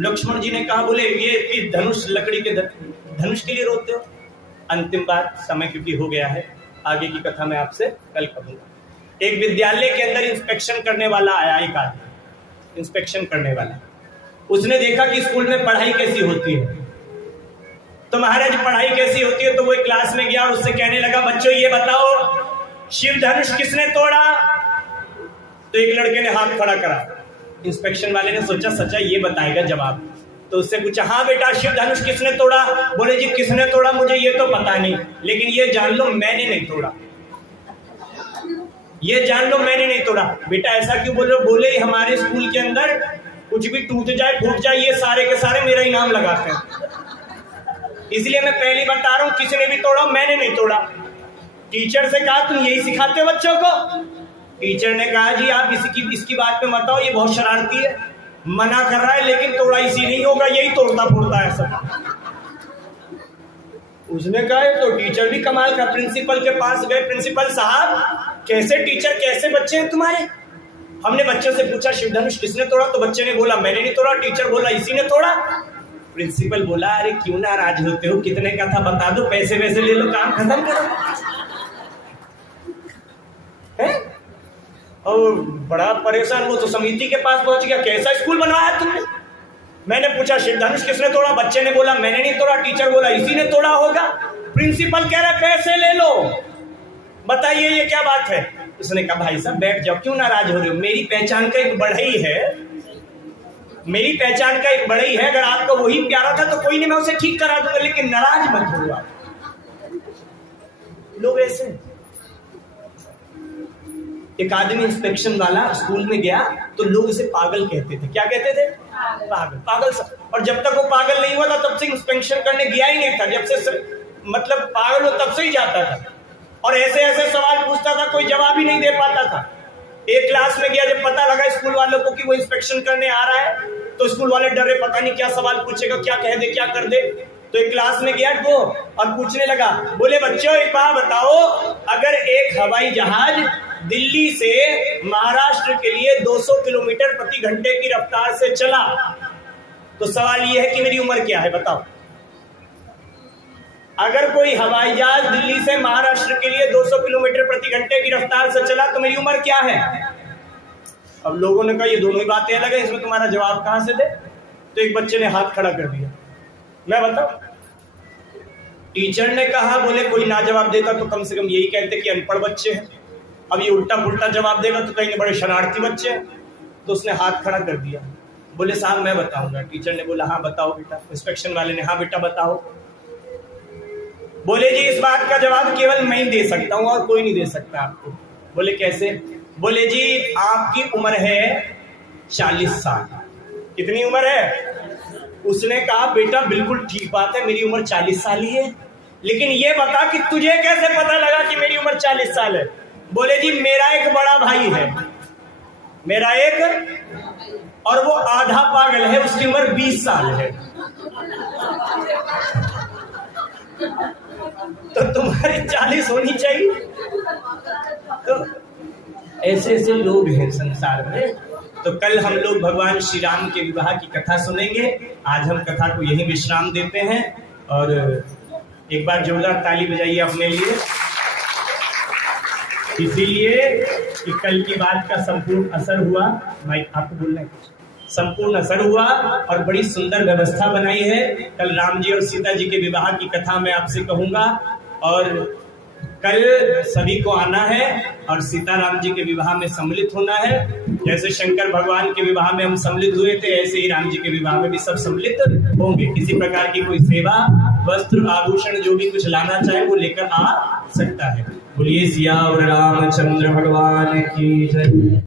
लक्ष्मण जी ने कहा बोले ये कि धनुष लकड़ी के धनुष के लिए रोते हो। अंतिम बात, समय क्योंकि हो गया है, आगे की कथा मैं आपसे कल करूंगा। एक विद्यालय के अंदर इंस्पेक्शन करने वाला आया, एक आदमी इंस्पेक्शन करने वाला। उसने देखा कि स्कूल में पढ़ाई कैसी होती है। तो महाराज पढ़ाई कैसी होती है? तो वो एक क्लास में गया और उससे कहने लगा बच्चों ये बताओ शिव धनुष किसने तोड़ा? तो एक लड़के ने हाथ खड़ा करा। इंस्पेक्शन वाले ने सोचा सच्चा ये बताएगा जवाब, तो उससे पूछा हाँ बेटा शिव धनुष किसने तोड़ा? बोले जी किसने तोड़ा मुझे ये तो पता नहीं, लेकिन ये जान लो मैंने नहीं तोड़ा, ये जान लो मैंने नहीं तोड़ा। बेटा ऐसा क्यों बोल रहे हो? बोले हमारे स्कूल के अंदर कुछ भी टूट जाए फूट जाए ये सारे के सारे मेरा इनाम लगाते हैं, इसलिए मैं पहली बता रहा हूं किसी ने भी तोड़ा मैंने नहीं तोड़ा। टीचर से कहा तुम यही सिखाते हो बच्चों को? टीचर ने कहा जी आप इसकी बात पे मत आओ, ये बहुत शरारती है, मना कर रहा है लेकिन तोड़ा इसी नहीं होगा, यही तोड़ता फोड़ता है सब। उसने कहा तो टीचर भी कमाल का, प्रिंसिपल के पास गए, प्रिंसिपल साहब कैसे टीचर कैसे बच्चे हैं तुम्हारे? हमने बच्चों से पूछा शिव धनुष किसने तोड़ा? तो बच्चे ने बोला मैंने नहीं तोड़ा, टीचर बोला इसी ने तोड़ा। प्रिंसिपल बोला अरे क्यों नाराज होते हो, कितने का था बता दो, पैसे वैसे ले लो, काम खत्म करो। है? और बड़ा परेशान, वो तो समिति के पास पहुंच गया, कैसा स्कूल बनवाया तुमने? मैंने पूछा शिव धनुष किसने तोड़ा? बच्चे ने बोला मैंने नहीं तोड़ा, टीचर बोला इसी ने तोड़ा होगा। प्रिंसिपल कह रहा पैसे ले लो, बताइए ये क्या बात है? उसने कहा भाई साहब बैठ जाओ, क्यों नाराज हो रहे हो? मेरी पहचान का एक बढ़ई है, मेरी पहचान का एक बढ़ई है, अगर आपको वही प्यारा था तो कोई नहीं मैं उसे ठीक करा दूंगा, लेकिन नाराज मत हो आप। लोग ऐसे। एक आदमी इंस्पेक्शन वाला स्कूल में गया तो लोग इसे पागल कहते थे। क्या कहते थे? पागल। पागल सब। और जब तक वो पागल नहीं हुआ था तब से इंस्पेक्शन करने गया ही नहीं था, जब से मतलब पागल हो तब से ही जाता था और ऐसे ऐसे सवाल पूछता था, कोई जवाब ही नहीं दे पाता था। एक क्लास में गया, जब पता लगा स्कूल वालों को कि वो इंस्पेक्शन करने आ रहा है तो स्कूल वाले डरे, पता नहीं क्या सवाल पूछेगा, क्या कह दे क्या कर दे। तो एक क्लास में गया वो और पूछने लगा, बोले बच्चों एक बात बताओ, अगर एक हवाई जहाज दिल्ली से महाराष्ट्र के लिए 200 किलोमीटर प्रति घंटे की रफ्तार से चला तो सवाल ये है कि मेरी उम्र क्या है बताओ। अगर कोई हवाई जहाज दिल्ली से महाराष्ट्र के लिए 200 किलोमीटर प्रति घंटे की रफ्तार से चला तो मेरी उम्र क्या है? अब लोगों ने कहा ये दोनों ही बातें अलग है, इसमें तुम्हारा जवाब कहां से दे? तो एक बच्चे ने हाथ खड़ा कर दिया, मैं बताऊं। टीचर ने कहा बोले कोई ना जवाब देता तो कम से कम यही कहते कि अनपढ़ बच्चे हैं, अब ये उल्टा पुल्टा जवाब देगा तो कहेंगे बड़े शरारती बच्चे हैं। तो उसने हाथ खड़ा कर दिया, बोले साहब मैं बताऊंगा। टीचर ने बोला हाँ बताओ बेटा। इंस्पेक्शन वाले ने हाँ बेटा बताओ। बोले जी इस बात का जवाब केवल मैं ही दे सकता हूं और कोई नहीं दे सकता आपको। बोले कैसे? बोले जी आपकी उम्र है 40 साल। कितनी उम्र है? उसने कहा बेटा बिल्कुल ठीक बात है, मेरी उम्र 40 साल ही है, लेकिन ये बता कि तुझे कैसे पता लगा कि मेरी उम्र 40 साल है? बोले जी मेरा एक बड़ा भाई है, मेरा एक, और वो आधा पागल है, उसकी उम्र 20 साल है। तो तुम्हारी 40 होनी चाहिए। तो ऐसे ऐसे लोग हैं संसार में। तो कल हम लोग भगवान श्री राम के विवाह की कथा सुनेंगे। आज हम कथा को यहीं विश्राम देते हैं और एक बार जोरदार ताली बजाइए अपने लिए। इसीलिए कि कल की बात का संपूर्ण असर हुआ। माइक आपको बोलना है कुछ? संपूर्ण असर हुआ और बड़ी सुंदर व्यवस्था बनाई है। कल राम जी और सीता जी के विवाह की कथा मैं आपसे कहूंगा और कल सभी को आना है और सीताराम जी के विवाह में सम्मिलित होना है। जैसे शंकर भगवान के विवाह में हम सम्मिलित हुए थे, ऐसे ही राम जी के विवाह में भी सब सम्मिलित होंगे। किसी प्रकार की कोई सेवा, वस्त्र, आभूषण जो भी कुछ लाना चाहे वो लेकर आ सकता है। बोलिए सिया और रामचंद्र भगवान की जय।